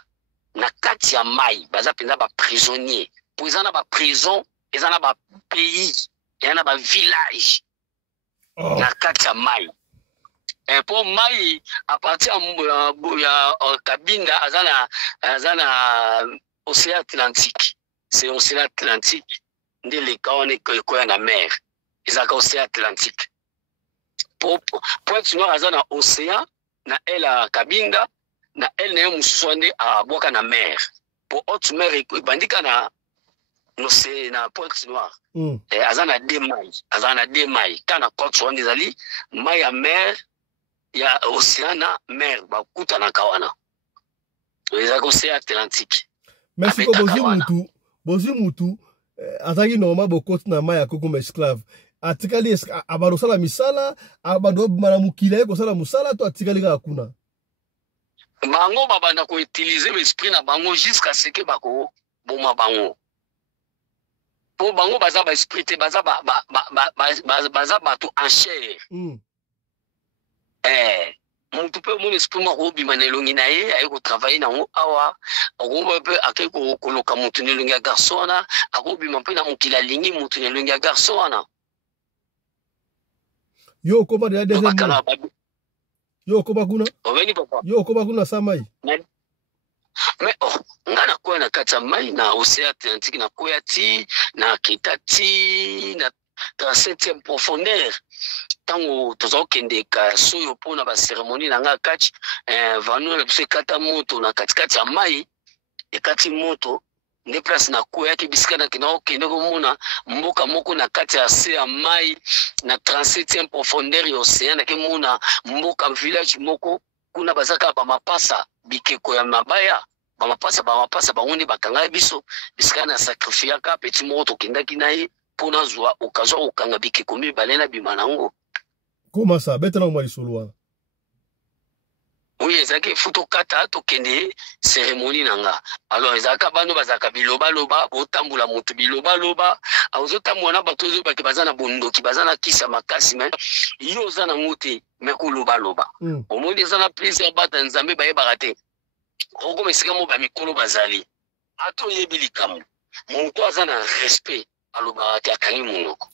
na kati ya mai baza mpenza baprisonnier po eza na baprison eza na bapays eza na bavillage na kati ya mai mpo mai apartir ya kabinda aza na océan atlantique c'est océan atlantique nde leka wana ekoya na mer ezalaka océan atlantique pointe noire aza na océan na ele ya kabinda na ele na ye mosusu wana nde abwaka na mer po haute mer ebandika na pointe noire aza na de mai ka na côte wana ezali mai ya mer ya océan na mer bakutanaka wana ezalaka océan atlantique mais siko bozwi mutu azalaki normal bokoti na mai ya kokoma esclave atikali abanda kosala misala abanda obima na mokili aye kosala mosala to atikali kaka kuna bango babanda koutilize baesprit na bango jusqu'à ce que bakoboma bango po bango baza baesprit te baza bato en chair motu mpe omona esprit moko obima na elongi na ye aye kotravaille nango awa akoba mpe akei koloka motu na elongi ya garçon wana akobima mpe na mokili alingi motu na elongi ya garçon wana yo okoma deya deuxième yo okoma kuna oveni papa yo okoma kuna sa mai mais nga nakoya na kati ya mai na océan atlantique nakoya ti na kita ti na 37e profondeur ntango toza kokende kasoyo mpona baceremonie na nga kati vanu na biso ekata moto na katikati ya mai ekati moto nde place nakoyaki bisika nakenda kokende komona mboka moko na kati ya se ya mai na 37e profondeur ya océan nakemona mboka village moko kuna baza kaka bamapasa bikeko ya mabaya bamapasa bango nde bakanga biso bisika na sacrifiaka peti moko tokendaki na ye mpona zwa okazwa kokanga bikeko mibale na bima nango koma sa betela mwa lisolo wana oui ezalaki fu tokata tokende cérémonie na nga alors ezalaka bano bazalaka bilobaloba botambola moto bilobaloba ozotambola na bato ozobaki baza na bondoki baza na kisa makasi me yo oza nango te me kolobaloba omoni eza na plaisir bata nzambe bayebaka te okoma esika mo bamikolo bazali ata oyebi likambo moto aza na respect alobaka te akangi monoko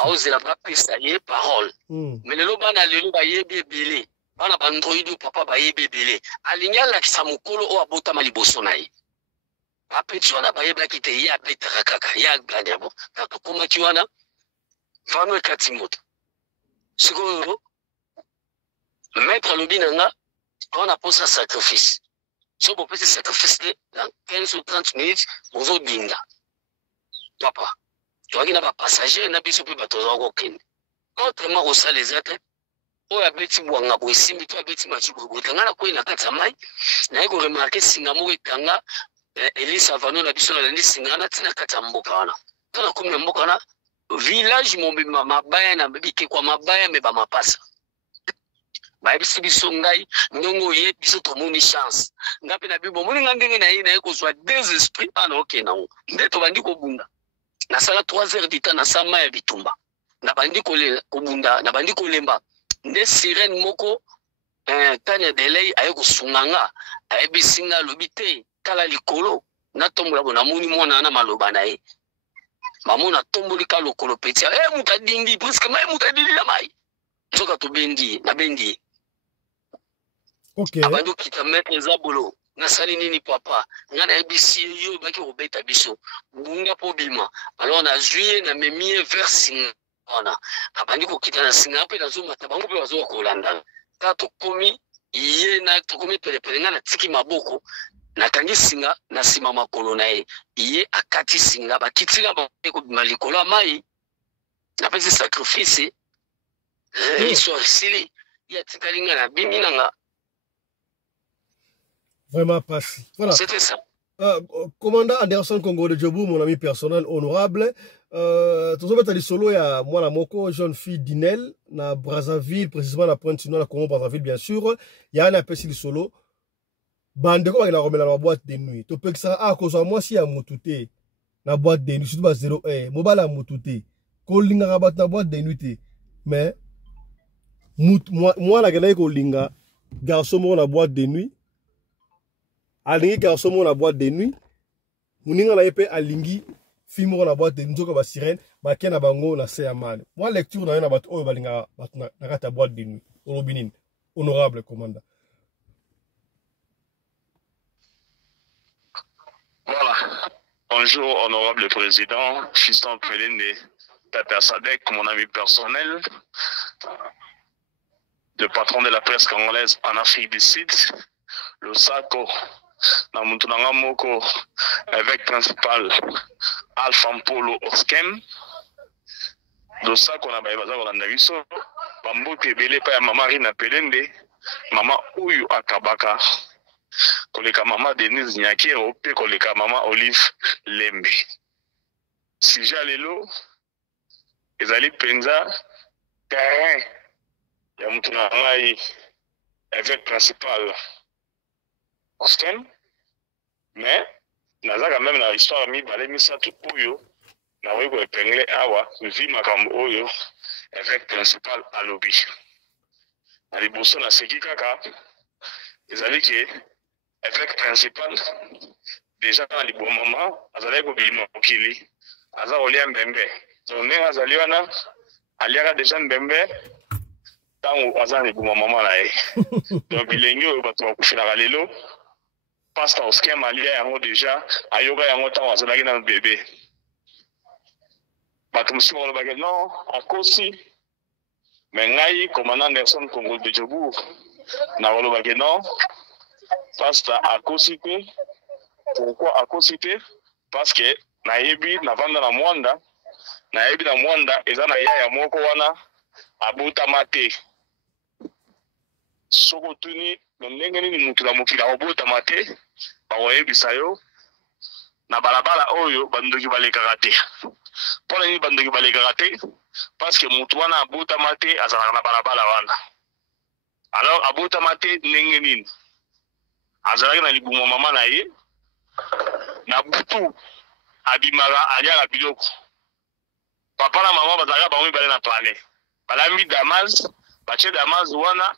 aozela bapesa ye parole me lelo bana lelo bayebi ebele bana bandroidi papa bayebi ebele alingi alakisa mokolo oyo abotama liboso na ye bapeti wana bayebaki te ye abetaka kaka ye aganyabo nakokomaki wana vano ekati moto sikoyo maître alobi na nga on a posé un sacrifice. Si on peut faire sacrifice dans 15 ou 30 minutes, vous avez dinga. Papa, tu vois qu'il n'y a pas passager, il n'y a pas de bateau. Autrement, on sait les autres. On a bêti mwanga bo simbi to bêti machibu bo tanga na ko ina kata mai na iko remarquer singamu itanga Elisa vano na biso na landi singana tina kata mboka wana tana kumya mboka na village mombima mabaya na bibike kwa mabaya meba mapasa ba bisi biso ngai ndongo ye biso tomoni chance ngapi na bibo moni ngandenge na ina iko zwa des esprits ana okay na ndeto bandi ko bunda na sala 3 heures du temps na sama ya bitumba na bandi ko bunda na bandi ko lemba nde sirène moko tanya delay ayeko sunganga ayebisinga lobite kala likolo na tombola bona moni mona na maloba na ye mamona tomboli ka lokolo petia mutadindi presque mai mutadindi na mai soka to bendi na bendi OK abando kita mettre zabolo na sali nini papa ngana ebisi yo baki obeta biso bunga po bima alors na juillet na memie vers singa ona abandi ko kita na singa pe na zuma tabango pe wazo ko landa ka to komi ye na to komi pele pele ngana tiki maboko na kangi singa na sima makolo na ye akati singa bakitinga ba ko malikolo mai na pesi sacrifice histoire sili ya tikalinga na bimina nga vraiment passé. Voilà. C'était ça. Commandant Anderson Congo de Djobou, mon ami personnel honorable. Tout ça, tu solo ya moi la moko jeune fille d'Inel na Brazzaville, précisément la Pointe-Noire, la Congo Brazzaville bien sûr. Il y a un appel sur le solo. Bande ko la remet la boîte de nuit. Tu peux que ça cause moi si ya mutute na boîte de nuit surtout ba 01 mobala mutute. Ko linga rabat na boîte de nuit mais moi la gana ko linga garçon mo na boîte de nuit. Alingi garçon mo na boîte de nuit. Muninga la yepe alingi film na boîte de nuit ko ba sirène ba kena bango na seamane. Moi lecture na bat oyo balinga na kata boîte de nuit. Olobinin honorable commandant. Voilà. Bonjour, honorable président, Fiston Pelende, Tata Sadek, mon ami personnel, le patron de la presse congolaise en Afrique du Sud, le SACO, Namutunanga Moko, évêque principal, Alpha Mpolo Oskem, le SACO na Baïbaza Rolandaviso, Bambo Tebele pa ya Mama Rina Pelende, Mama Uyu Akabaka, koleka Mama Denise Nyakiro, pe koleka Mama Olive Lembe. Si jalelo, ezali penza, terrain, ya mutuna ngai, évêque principal, Osken, mais, naza quand même na histoire mi balé misa tout oyo, na weko epengle awa, vi makambo oyo, évêque principal alobi. Na liboso na seki kaka, ezali ke, évêque principal, déjà dans les bons moments, azali ko bilimo okili, aza olia mbembe. Donc azali wana, aliaka déjà mbembe, tango aza les bons moments na ye. Donc bilengi oyo bato bakufela lelo, pasteur Oskem alia yango déjà, ayoka yango tango azalaki na bébé. Bato musu balobaki non, akosi, mais ngai commandant Anderson Congo de Djobou, na balobaki non. Pasteur akosi te. Pourquoi akosi te? Parce que nayebi na vanda na mwanda, nayebi na mwanda eza na yaya moko wana abotama te. Soko tuni ndenge nini mutu na mokili abotama te, bakoyebisa yo na balabala oyo bandoki balekaka te. Mpona nini bandoki balekaka te? Parce que mutu wana abotama te azalaka na balabala wana. Alors abotama te ndenge nini? Azalaki na libumo mama na ye, na butu abimaka aliaka biloko. Papa na mama bazalaka bango mibale na plane. Balambi Damas, batie Damas wana,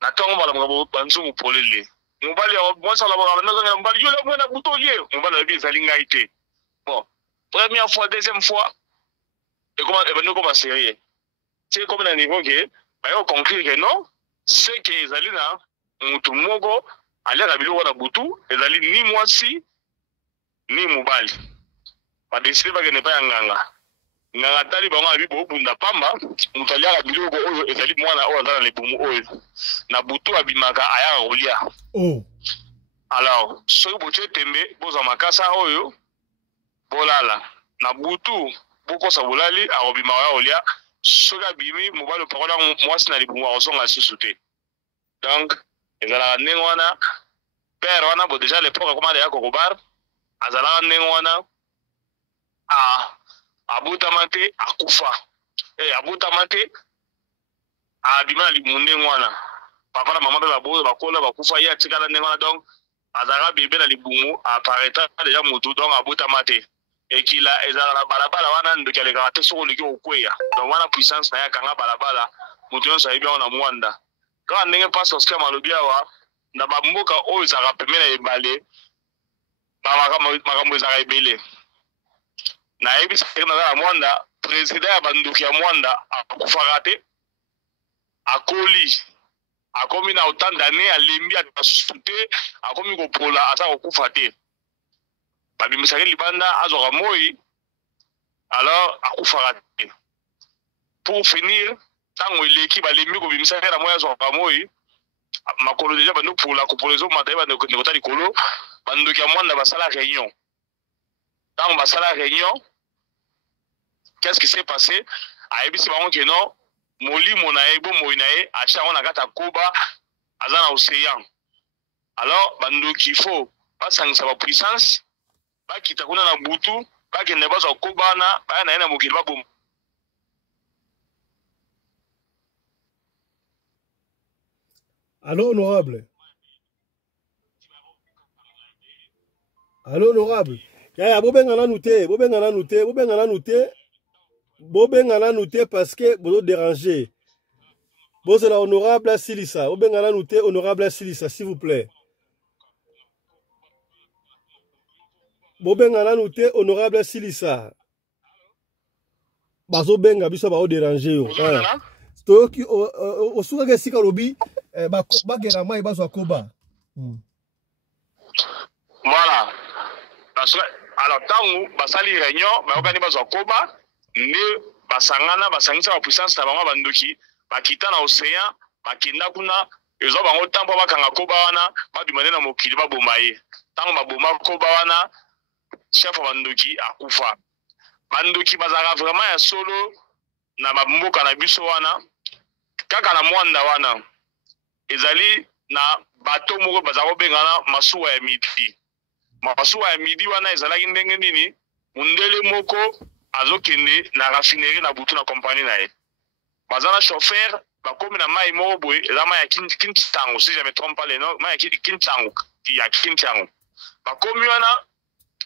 na tongo balamuka banzumu polele. Mobali ya mwasa la bana mbali yo la na butu lié. Mobali ya ezali ngai te. Bon, première fois, deuxième fois, et comment et comment sérieux. C'est comme un niveau que ba conclure que non, c'est que ezali na mutu moko aliaka biloko na butu, ezali ni mwasi ni mobali. Ba décider ba ne pas nganga. nganga tali bango abi bo bunda pamba mutalia ka biloko oyo ezali mwana oyo azala lebumu oyo na butu abimaka aya kolia. Oh. Alors soki botie tembe boza makasa oyo bolala na butu bokosa bolali akobima aya kolia soki abimi mobali parola mwasi na libumu akosonga susu te. Donc ezalaka ndenge wana père wana bo déjà l'époque akomanda ya kokobar azalaka ndenge wana abutama te akufa abutama te abima na libumu ndenge wana papa na mama mpe bakola bakufa ye atikala ndenge wana. Donc azalaka bebe na libumu apareta déjà motu donc abutama te ekila ezalaka na balabala wana ndoki alekaka te soko oleki kokweya. Donc wana puissance na ye akanga balabala motu nyonso ayebi yango na mwanda kaka ndenge pastor Oscar malobi awa na bamboka oyo ezalaka pembeni na ebale makambo ezalaka ebele. Nayebisaki naza na mwanda président ya banduki ya mwanda akufaka te akoli akomi na autant d'années alembi atasusu te akomi kopola aza kokufa te babimisaki libanda azwaka moi alors akufaka te. Pour finir ntango eleki balembi kobimisaki na moi azwaka moi makolo deja bandopola kopola ezomata ye bandekota likolo bandoki ya mwanda basala réunion. Ntango basala réunion qu'est-ce qui s'est passé ayebisi bango ke non molimo na ye bomoi na ye atia yango na kati ya koba aza na océan. Alors bandoki fo basangisa bapuissance bakita kuna na butu bakende bazwa koba wana baya na ye na mokili baboma. Allô, honorable. Allô, honorable. Ya, bobengana nouté, bobengana nouté, bobengana nouté. Bobengana nouté parce que vous dérangez. Bon, c'est la honorable Asilissa. Bobengana nouté, honorable Asilissa, s'il vous plaît. Bobengana nouté, honorable Asilissa. Bazo benga biso ba déranger yo. Toyoki osuka ke sika lobi ba gera mai bazwa koba. Voilà. Parce que alors tangu basali réunion ba okani bazwa koba ne basangana basangisa ba puissance na bango bandoki bakita na océan bakinda kuna ezo bango tampo bakanga koba wana babimane na mokili baboma ye. Tangu baboma koba wana chef bandoki akufa. Bandoki bazaka vraiment ya solo na bamboka na biso wana kaka na mwanda wana ezali na bato moko bazako bengana masuwa ya midi. Masuwa ya midi wana ezalaki ndenge nini mundele moko azokende na raffinerie na butu na compagnie na ye. Bazana chauffeur bakomi na mai moko boye eza mai ya Kintango si je me trompe pas le nom mai ya Kintango bakomi wana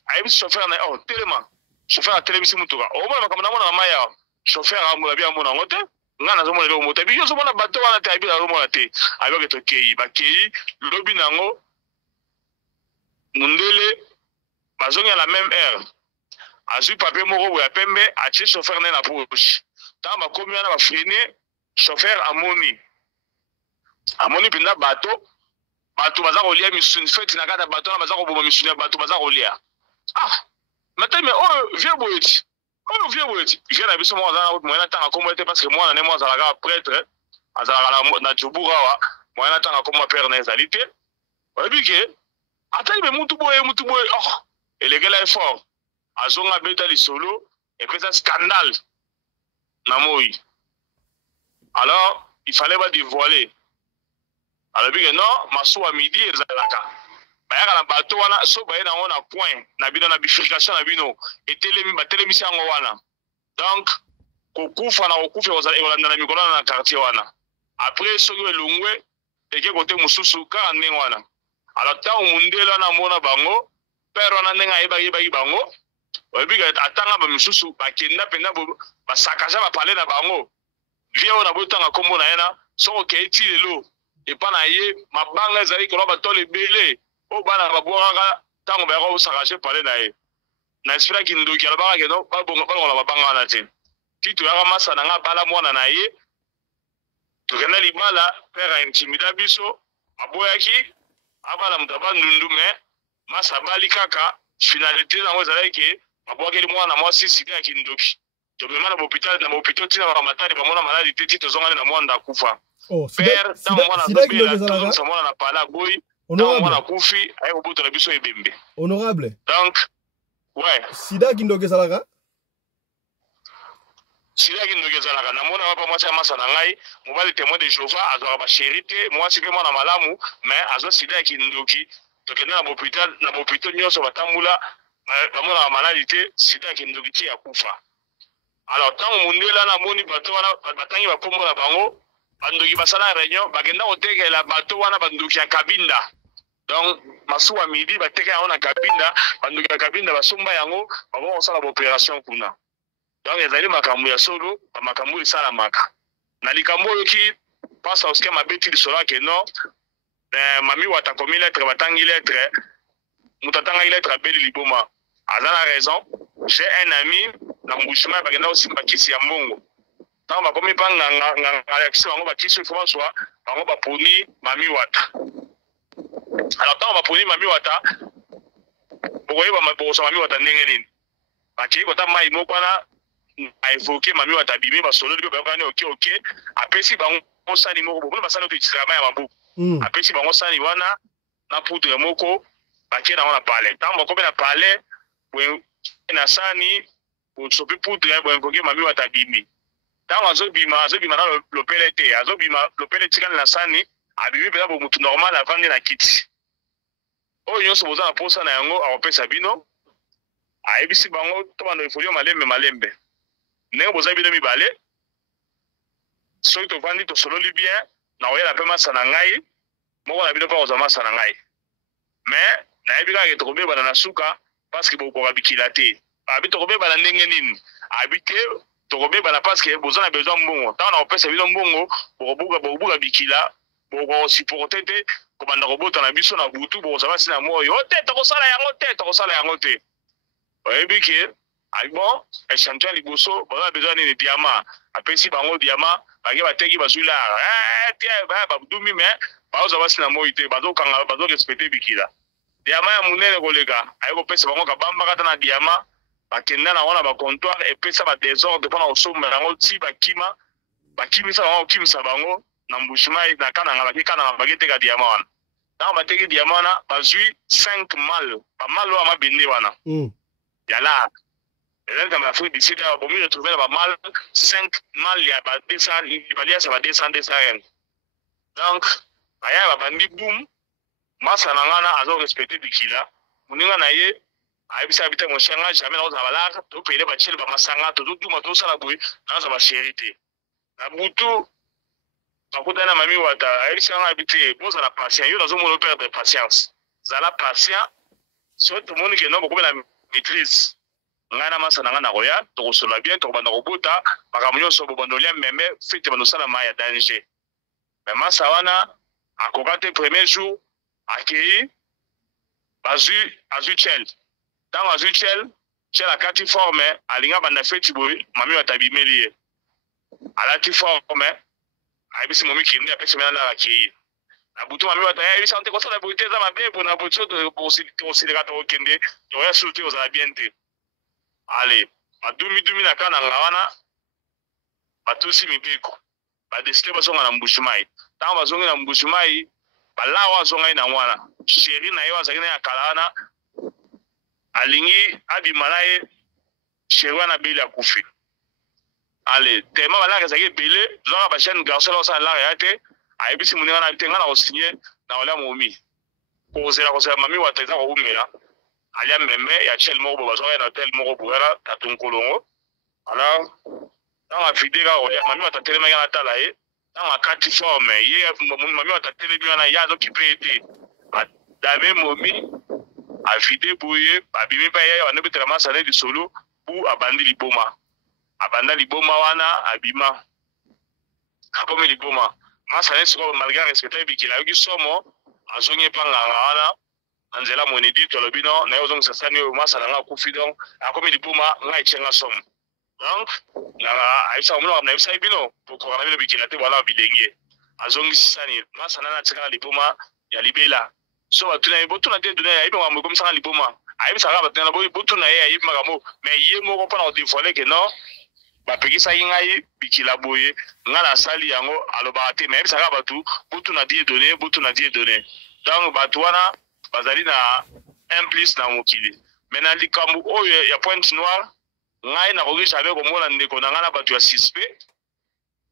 ayebisi chauffeur na oh telema chauffeur a telebisi mutuka omona makambo na mona na mai ya chauffeur amola bia mona ngote ngana zo mona le moto bi yo zo mona bato wana te abila mona te ayoke to kei bakei lobi nango mundele bazongi la même heure azui papier moko boya pembe atie chauffeur na poche ta makomi wana ba freiner chauffeur amoni pinda bato baza kolia misuni feti na kata bato na baza koboma misuni bato baza kolia maintenant mais vieux boyeti vieux na biso mo za na moyena tanga komo ete parce que moi na mo za la prêtre azala na jubura wa moyena tanga komo père na ezalité obike atali me mutu boye elegela effort azonga beta lisolo et puis ça scandale na moi. Alors il fallait pas dévoiler. Alors bien non masuwa midi ezalaka bayaka na bato wana so baye na ona point na bino na bifurcation na bino etelemi batelemisi yango wana. Donc kokufa na kokufa ozalanda na mikolo na quartier wana après soki elongwe eke kote mususu kaka ndenge wana. Alors tant mundela na mona bango père wana ndenge ayebaki bango obika atanga ba misusu bakenda penda basakaja bapale na bango vie ona botanga kombo na yena soko keiti lelo epa na ye mabanga ezali kolo batole ebele o bana babwaka tango bayako osakaje pale na ye na espera kindoki alabaka keno balongola mabanga wana te titu yaka masa na nga bala mwana na ye tokenda libala père a intimida biso aboyaki abala mutaba ndundu me masa bali kaka finalité nango ezalaki ke abwakeli mwana mwasi sika ya kindoki to mema na hôpital tina matari ba mona maladi te to zonga na mwanda kufa Oh, père tant mwana Sida ça mwana na pala boy honorable. mwana kufi ay obuto na biso ebembe. Honorable. Donc ouais. Sida kindogezalaka. Sida kindogezalaka na mona papa mwasi amasa na ngai mobali témoin de Jéhovah azwa ba chérie mwasi pe mwana malamu mais azwa sida kindoki to kenda na hôpital nyonso batambula ba mona maladi te sida kindoki ti ya kufa. Alors tant mundela na moni bato wana batangi ba pombo na bango bandoki basala réunion bagenda kotekela bato wana bandoki ya Kabinda. Donc masuwa midi bateka yango na Kabinda bandoki ya Kabinda basomba yango bako kosala opération kuna. Donc ezali makambo ya solo makambo esalamaka na likambo oyo ki passe au schème abeti lisolo ke non mami wata komi lettre batangi lettre mutatanga lettre abeli liboma azana raison. J'ai un ami na mbushima bagenda osimba kisi ya mbongo tant bakomi pa nganga kisi bango bakisi François bango baponi mami wata. Alors tant baponi mami wata bokoyeba maboso mami wata ndenge nini bakiki kota mai moko wana a évoqué mami wata bimi basolo libe bakani ok apesi bango sani moko bokono basani to tsama ya mabuku apesi bango sani wana na poudre moko bakie na wana pale tant bakomi na pale na sani sopi poudre bo invoqué mami wata bimi tant azobima na lopele te azobima lopele tikana na sani abimi pela bo mutu normal avandi na kiti oyo nyonso boza na posa na yango akopesa bino ayebisi bango to bando ifolio malembe ndenge boza bino mibale soki tovandi tosololi bien na oyela mpe masa na ngai moko na bino mpe kozwa masa na ngai mais nayebi kaka tokobebana na suka parce que bokoka bikila te abi tokobebana ndenge nini abi te tokobebana parce que boza na besoin mbongo ntango na kopesa bino mbongo bokobuka bikila bokosiporte te kobanda kobota na biso na butu bokozwa basi na moyo o te tokosala yango te oyebi ke bon échantillon liboso baza besoin nini diamant apesi bango diamant bake bateki bazwi lar tie badumi mais bazozwa basi na moyi te bazokanga bazorespecte bikila diamant ya monene koleka aye kopesa bango kabamba kata na diamant bakenda nango na bacomptoir epesa badésordre mpona kosomba yango ti bakimisa bango kokimisa bango na mbushimai na kananga bakikananga baketeka diamant wana ntango bateki diamant wana bazwi 5 mal bamal oyo amabende wana ya lar ezali kama Afrique du Sud bomi retrouver ba mal 5 mal ya ba 200 balia sa ba 200 donc aya ba bandi boom masa na ngana azo respecter bikila muninga na ye ayebisa bita mo shanga jamais na za balaka to pele ba chele ba masanga to duma to sala boy na za ba charité na butu bakuta na mami wata ayebisa nga bite boza na patient yo nazo mo perdre patience za la patient surtout moni ke no ko na maîtrise ngana masa na ngana roya to kosola bien to banda kobota makambo nyonso bobandolia meme fete banosala ma ya danger mais masa wana akokate premier jour akei azui chel tango azui chel akati forme alinga banda feti boy mami watabimeli ye alati forme ayebisi momi kindi apesi mena na akei na butu mami wataya yebisa nte kosala boy te eza mabe na butu tosileka tokokende toya sulu te kozala bien te. Allez, badumi na kana ngawana batusi mibeko badesile bazonga na mbushimai tango bazongi na mbushimai balawa azonga na mwana sheri na yo azali na ya kalana alingi abima na ye sheri wana beli akufi. Allez, tema balaka ezali bele zonga ba jeune garçon la osala la te ayebisi muninga na tenga na osigné na ola momi kozela mami wateza ko umela alia meme ya chel moko bazwa na tel moko buera tatunkolongo ala na vidéo olia mami watatelema ya tala ye na kati forme ye mami watatelema na ya dokipete dame momi a vidéo boye abimi pa ya wana betela masale di solo bu abandi liboma wana abima akomi liboma masale siko malgré respecter bikila yoki somo azongi panganga wana anzela monedi tolobino na yo zongo sasani yo masala nga kufi donc akomi liboma nga ichenga somo donc na aisa omuno na bisa bino poko na bino bikila te wala bilenge azongi sisani masala na tsaka liboma ya libela so batuna botuna te dona ya ibe wa comme ça liboma ayibisa ka batuna botuna ya ibe magamo mais ye moko pona o dévoiler que non bapekisa ngai bikila boye nga na sali yango aloba te mais saka batu butu na die donné donc batu wana bazali na implice na mokili mais na likambo oyo ya Pointe Noire ngai na koki jamais komona ndeko na nga na batu ya suspect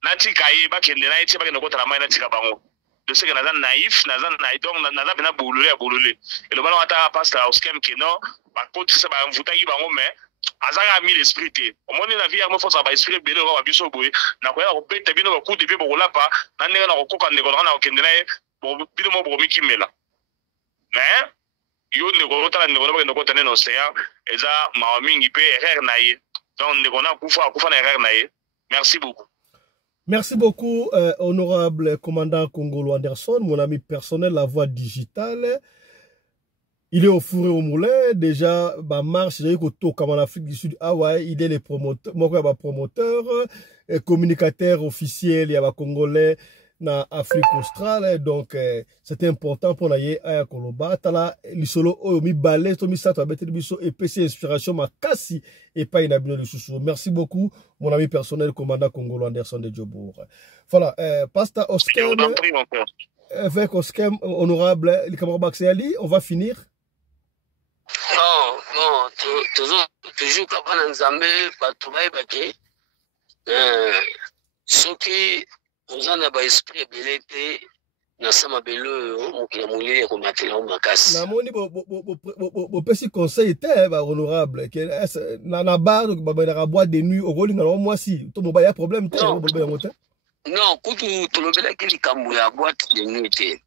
natika ye bakende na ye tie bakende kotala mai natika bango de ce que naza naïf naza donc naza pena bolole elobana wata pasteur Oskem keno bakotisa bamvutaki bango mais azaka mi l'esprit te omoni na vie yango force ba esprit bele ba biso boye na koya ko peta bino ba kude pe bokolapa na ndenge na kokoka ndeko na okende na ye bino mo bomikimela mais yo ndeko otala ndeko na bakende kotane na océan eza mawa mingi pe erreur na ye donc ndeko na kufa na erreur na ye. Merci beaucoup. Merci beaucoup, honorable commandant Kongolo Anderson, mon ami personnel, la voix digitale. Il est au four et au moulin. Déjà, bah, marche, j'ai eu comme en Afrique du Sud. Ah ouais, il est le promoteur, moi, il y a promoteur, communicateur officiel, il y a Congolais, na Afrique australe. Donc, c'était important pour naïe à Koloba. Tala, l'isolo, mi balais, mi sato, abete biso, et PC inspiration, ma kassi, et pas une abino de chouchou. Merci beaucoup, mon ami personnel, commandant Kongolo Anderson de Djobour. Voilà, Pasteur Oskem, avec Oskem, honorable, les camarades Ali, on va finir. Non, toujours quand on Nzambe, batubaye bake, ce qui vous en a esprit belete, na sama belo, mokila moulier komatela makasi. Na moni bo pesi conseil était honorable, que na bar ba boîte de nuit au golinga moi si, to mo ba ya problème te bo ba ngote. Non, kutu tolobela ke likambo ya boîte de nuit te.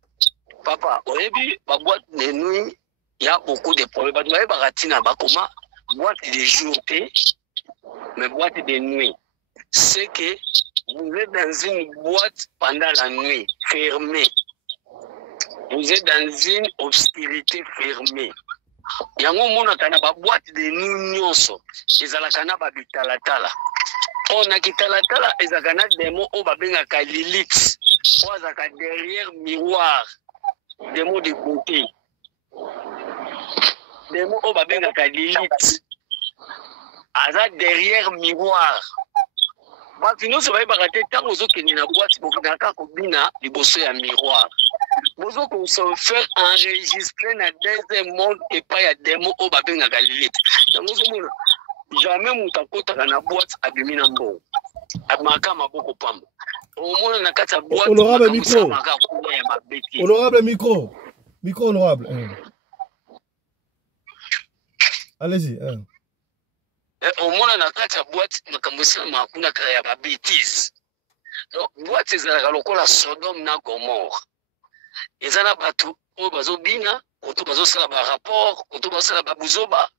Papa, oyebi ba boîte de nuit il y a beaucoup de problèmes. Vous voyez, boîte de jour, mais boîte de nuit. C'est que vous êtes dans une boîte pendant la nuit, fermée. Vous êtes dans une obscurité fermée. Il y a un moment où on a une boîte de nuit, ils ont un bitalatala. On a kitalatala, ils ont des mots au babengaka Lilith. On a derrière miroir, des mots de côté. Des mots au babengaka Lilith. Aza derrière miroir. Nous sommes baraté tant aux autres qui n'ont boîte pour bina liboso ya miroir. Vous qu'on se faire enregistrer dans deuxième monde et pas ya démo au babengaka Lilith. Jamais mutakota na boîte abimina mbo. Amaka maboko pamba. Au moins na kata boîte. Honorable micro. Honorable micro. Micro honorable. Allez-y. Au moins na kata boîte makambusa makuna kaya ba bêtise. Donc boîte ezala lokola Sodome na Gomorre. Ezala batu o bazobina, oto bazosala ba rapport, oto bazosala ba buzoba.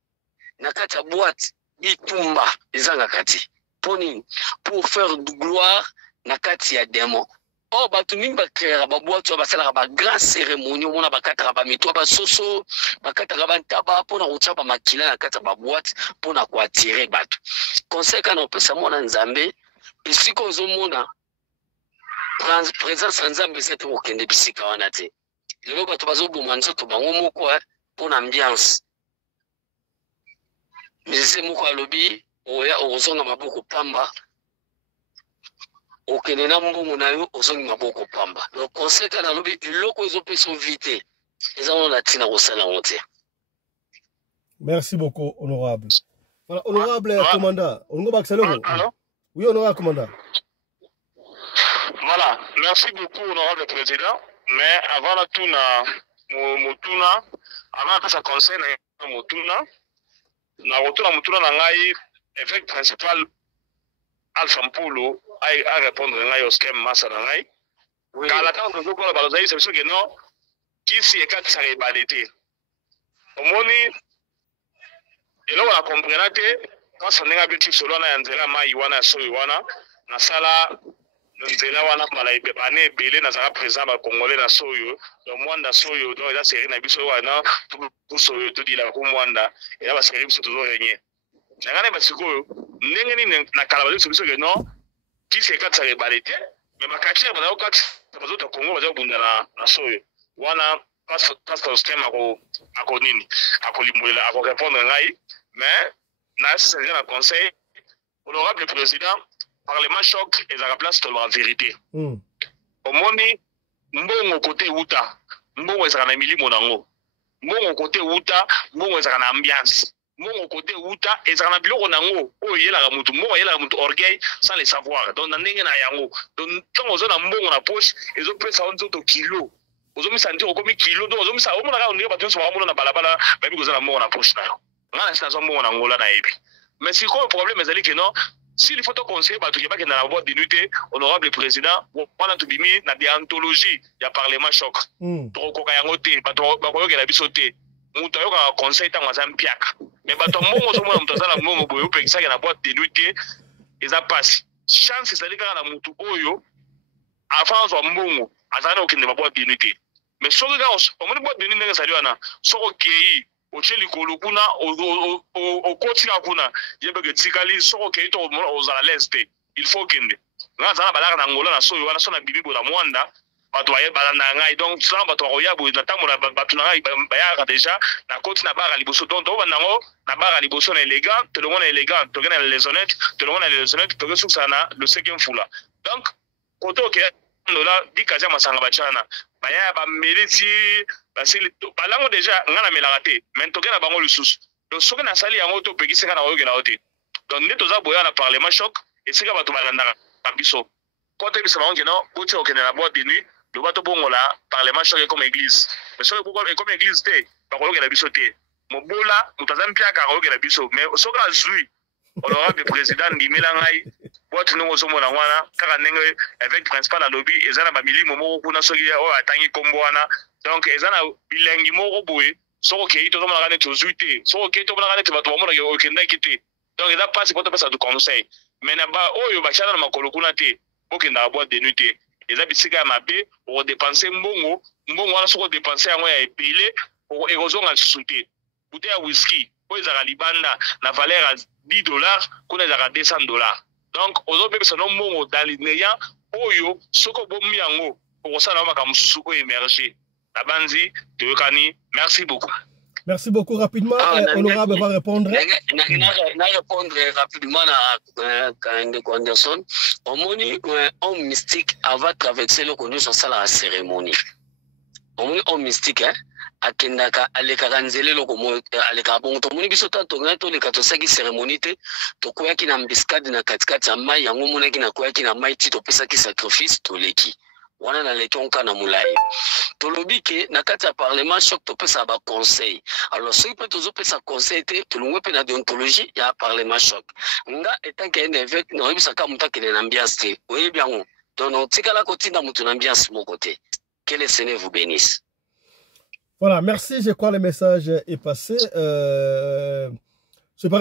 Na kata boîte itumba ezanga kati. Poni pour faire du gloire na kati ya démon. Oh batu mingi ba créer ba boîte ba sala ba grand cérémonie mona ba kata ba mito ba soso ba kata ba ntaba pona utaba makila na kata ba boîte pona ko attirer batu. Conseil kana opesa mona Nzambe isiko ozomona présence Nzambe c'est okende bisika wana te. Lelo batu bazoboma nzoto bango moko pona ambiance. Mais c'est moko alobi oya ozonga maboko pamba. Okende na mbongo na yo ozongi maboko pamba. Donc conseil kana lobi iloko ezopesa vite. Ezalo na tina kosala ngote. Merci beaucoup honorable. Voilà, honorable commandant, on va accélérer. Oui honorable commandant. Voilà, merci beaucoup honorable président, mais avant la tuna motuna avant ça conseil na motuna na retour motuna na ngai évêque principal Alpha Mpolo a répondre à Oskem Massa Nangai. Car la tante de Zokola Balozaï, c'est sûr que non, qui s'y est qu'à s'arrêter balité. Au moni, et là on a compris que quand ça n'est pas objectif selon la Nzela Maïwana Soywana, na sala Nzela wana malaïbe bané belé na sala présent ba Congolais na Soyo, le Mwanda Soyo, donc la série na biso wana tout Soyo tout dit la Mwanda et là la série biso toujours régner. Nangane basiko ndenge ni na kala biso que non qui c'est quand ça rebalité mais ma quartier bazao quand bazo ta Congo bazao bunda na Soyo wana pastor schema ako nini ako limbola ako répondre ngai mais na c'est un conseil honorable président, parlement choc et la place de la vérité. Au monde, mbongo côté Uta, mbongo ezana milimo nango. Mbongo côté Uta, mbongo ezana ambiance. Mbongo côté Uta ezana biloko nango. O yela mutu, mbongo yela mutu orgueil sans le savoir. Donc ndenge na yango. Donc tant ozona mbongo na poche, ezo pesa onzo to kilo. Ozomi santi okomi kilo, donc ozomi sa omona ka onire bato so bamona na balabala, ba bi kozana mbongo na poche na yo. Ngana sina zo mbongo na ngola na yebi. Mais si quoi le problème ezali que non, s'il faut te conseiller, bah, tu n'as pas que dans la boîte de nuit, honorable président, on a tout bimi, na déontologie, il y a parlement choc. Trop cocaïnoté, bah, tu vas que la bisoté. Mouta yo ka conseil ta mazam piak. Mais bah, ton moment, au moins, on t'a la moment, boyo, parce que la boîte de nuit, et ça passe. Chance, c'est que la moutou oyo, avant, on mbongo, azana aucune boîte de nuit. Mais sur le gars, on a une boîte de nuit, ça lui a, sur ok. Ocheli kolokuna o kotika kuna yebeke tikali soko keito ozala leste il faut kende nga zala balaka na ngola na soyo wana sona bibi bola mwanda bato baye balanda ngai donc ça bato roya bo na tamola bato na ngai bayaka déjà na koti na bara liboso donc to banango na bara liboso na élégant te le monde élégant to gena les honnêtes te le monde les honnêtes to gesu sana le cinquième fula donc koto ke ndola dikaja masanga bachana baya ba meriti basili balango déjà ngana melakate mais tokena bango lisusu donc soki na sali yango to pekisi ngana oyokela ote donc nde toza boya na parlement choc et sika bato balandaka biso kote bisa bango keno boti okende na boîte de nuit le bato bongola parlement choc comme église mais soki comme église te bakolokela biso te mobola mutaza mpiaka oyokela biso mais soki azwi honorable président ndimela ngai boîte nongo somona wana kaka ndenge avec principal alobi ezana ba milimo moko kuna soki o atangi kombo wana donc ezana bilengi moko boye soko ke ito tomona kana tozuite soko ke to mona kana te bato bamona ke okenda kite donc eza passe pour te passer du conseil mais na ba oyo ba chana na makolo kuna te okenda boîte de nuit te eza bisika ya mabe o dépenser mbongo wana soko dépenser yango ya epile o ekozonga sute bouteille ya whisky o ezaka libanda na valeur à $10 kuna ezaka $200. Donc ozobebisa no mbongo dans l'inéant oyo soko bomi yango okosala makambo susu ko émerger. Tabanzi, Teokani, merci beaucoup. Merci beaucoup. Rapidement, honorable va répondre. Na répondre rapidement à Kande Anderson. Au moni, un mystique avant traverser le connu sur la cérémonie. Au moni, un mystique, hein. Akendaka alekaranzele lokomo alekabongo to moni biso tanto ngato lekatosaki cérémonie te to koyaki na mbiskade na katikati ya mai yango monaki na koyaki na mai ti to pesaki sacrifice to leki. Wana na leki onka na mulai tolobi ke na kati ya parlement choc to pesa ba conseil alors soki pe tozo pesa conseil te tolongwe pe na déontologie ya parlement choc nga etant que un évêque na yebisa ka muta kene na ambiance te oyebi yango donc tikala kotinda mutu na ambiance moko te que le Seigneur vous bénisse. Voilà, merci, je crois le message est passé.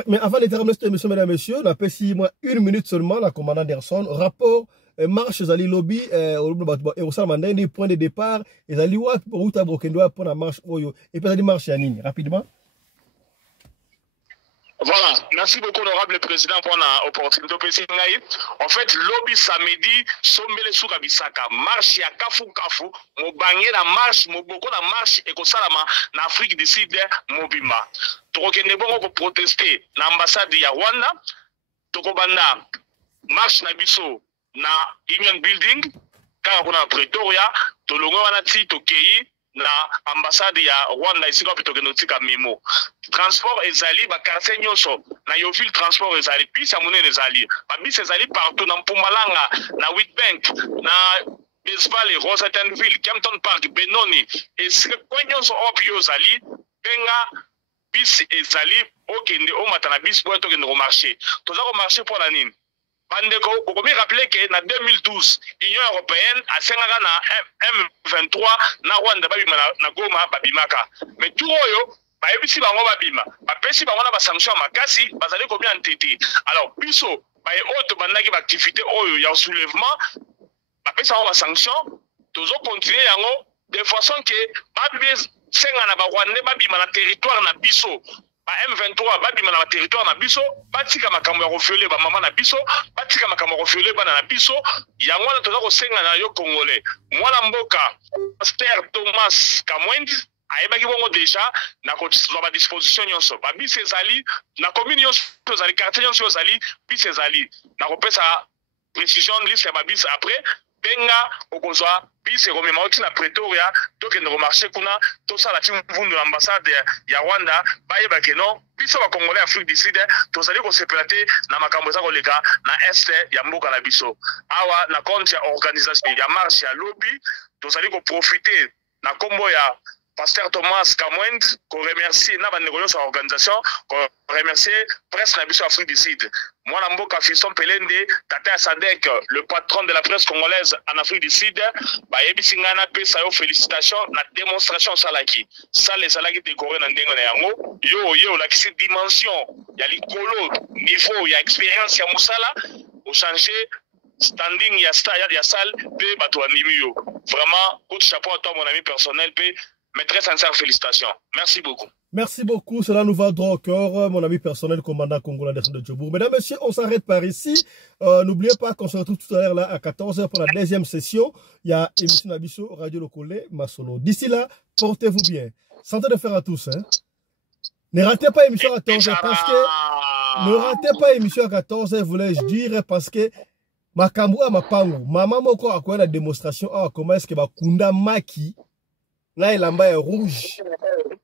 Mais avant de terminer cette émission, mesdames et messieurs, on a passé moi 1 minute seulement, la commandant Anderson, rapport marche zali lobby et au salmandin des points de départ et zali wat pour uta bokendo pour la marche oyo et puis zali marche anini rapidement. Voilà, merci beaucoup honorable président pour l'opportunité. En fait, lobby samedi, sombele souka bisaka, marche ya kafu, mobangé la marche, moboko la marche et kosalama na Afrique du Sud, mobima. Tokokende bongo pour protester na ambassade ya Rwanda, tokobanda marche na biso na Union Building, kaka kuna Pretoria, tolongo wana ti tokei na ambassade ya Rwanda ici kwa pitokendo tika memo. Transport ezali ba quartier nyonso na Yoville transport ezali bis ya monene ezali. Ba bis ezali partout na Mpumalanga, na Witbank, na Bisvalley, Rosettenville, Kempton Park, Benoni et kwa nyonso opio ezali benga bis ezali okende o matana bis pour tokende au marché. Toza ko marché pour la nini? Bandeko, vous pouvez rappeler que en 2012, l'Union européenne a signé na M23 na Rwanda babima na Goma babimaka. Mais tout oyo, ba ebisi bango babima. Ba pesi bango na ba sanction makasi, bazali combien entité. Alors, biso ba auto bandaki ba activité oyo ya soulèvement, ba pesi bango ba sanction, tozo continuer yango de façon que babi senga na ba Rwanda babima na territoire na biso. M23 babima na territoire na biso batika makambo ya kofiole ba mama na biso batika makambo ya kofiole bana na biso yango na toza kosenga na yo congolais mwana mboka Pasteur Thomas Kamwendi ayebaki bongo déjà na kozwa ba disposition nyonso ba bis ezali na commune nyonso ezali quartier nyonso ezali bis ezali na kopesa précision liste ya ba bis après benga okozwa bis ekomema oti na Pretoria tokende komarche kuna tosala ti mvundu na ambassade ya Rwanda bayebake no biso bakongolais Afrique du Sud tozali kosepela te na makambo eza koleka na este ya mboka na biso awa na compte ya organisation ya marche ya lobby tozali koprofite na kombo ya Pasteur Thomas Kamwend, qu'on remercie na bandeko nyonso ya organisation, qu'on remercie presse na biso Afrique du Sud. Moi Mboka Fiston Pelende, Tata Sadek, le patron de la presse congolaise en Afrique du Sud, ba yebisi ngana pesa yo félicitations na démonstration salaki. Ça les salaki décoré na ndengo na yango, yo la kisi dimension, ya likolo, niveau, ya expérience ya musala, au changer standing ya salle pe bato animi yo. Vraiment, coup de chapeau à toi mon ami personnel pe. Mes très sincères félicitations. Merci beaucoup. Merci beaucoup. Cela nous va droit au cœur, mon ami personnel, commandant congolais de Djobour. Mesdames, messieurs, on s'arrête par ici. N'oubliez pas qu'on se retrouve tout à l'heure là à 14h pour la deuxième session. Il y a émission Nabiso, Radio Lokole, Masolo. D'ici là, portez-vous bien. Santé de fer à tous. Hein. Ne ratez pas émission à 14h parce que... Ne ratez pas émission à 14h, voulais-je dire, parce que... Makambu a mapangu. Maman moko a quoi la démonstration à comment est-ce que Bakunda Maki na elamba ya rouge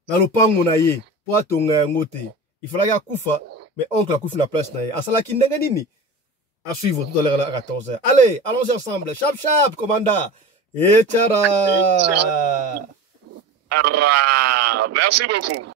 na lopango na ye po atonga yango te il fallait ya kufa mais oncle a kufa na place na ye asala kindenge nini à suivre tout à l'heure à 14h. Allez, allons ensemble. Chap commandant. Et tchara. Merci beaucoup.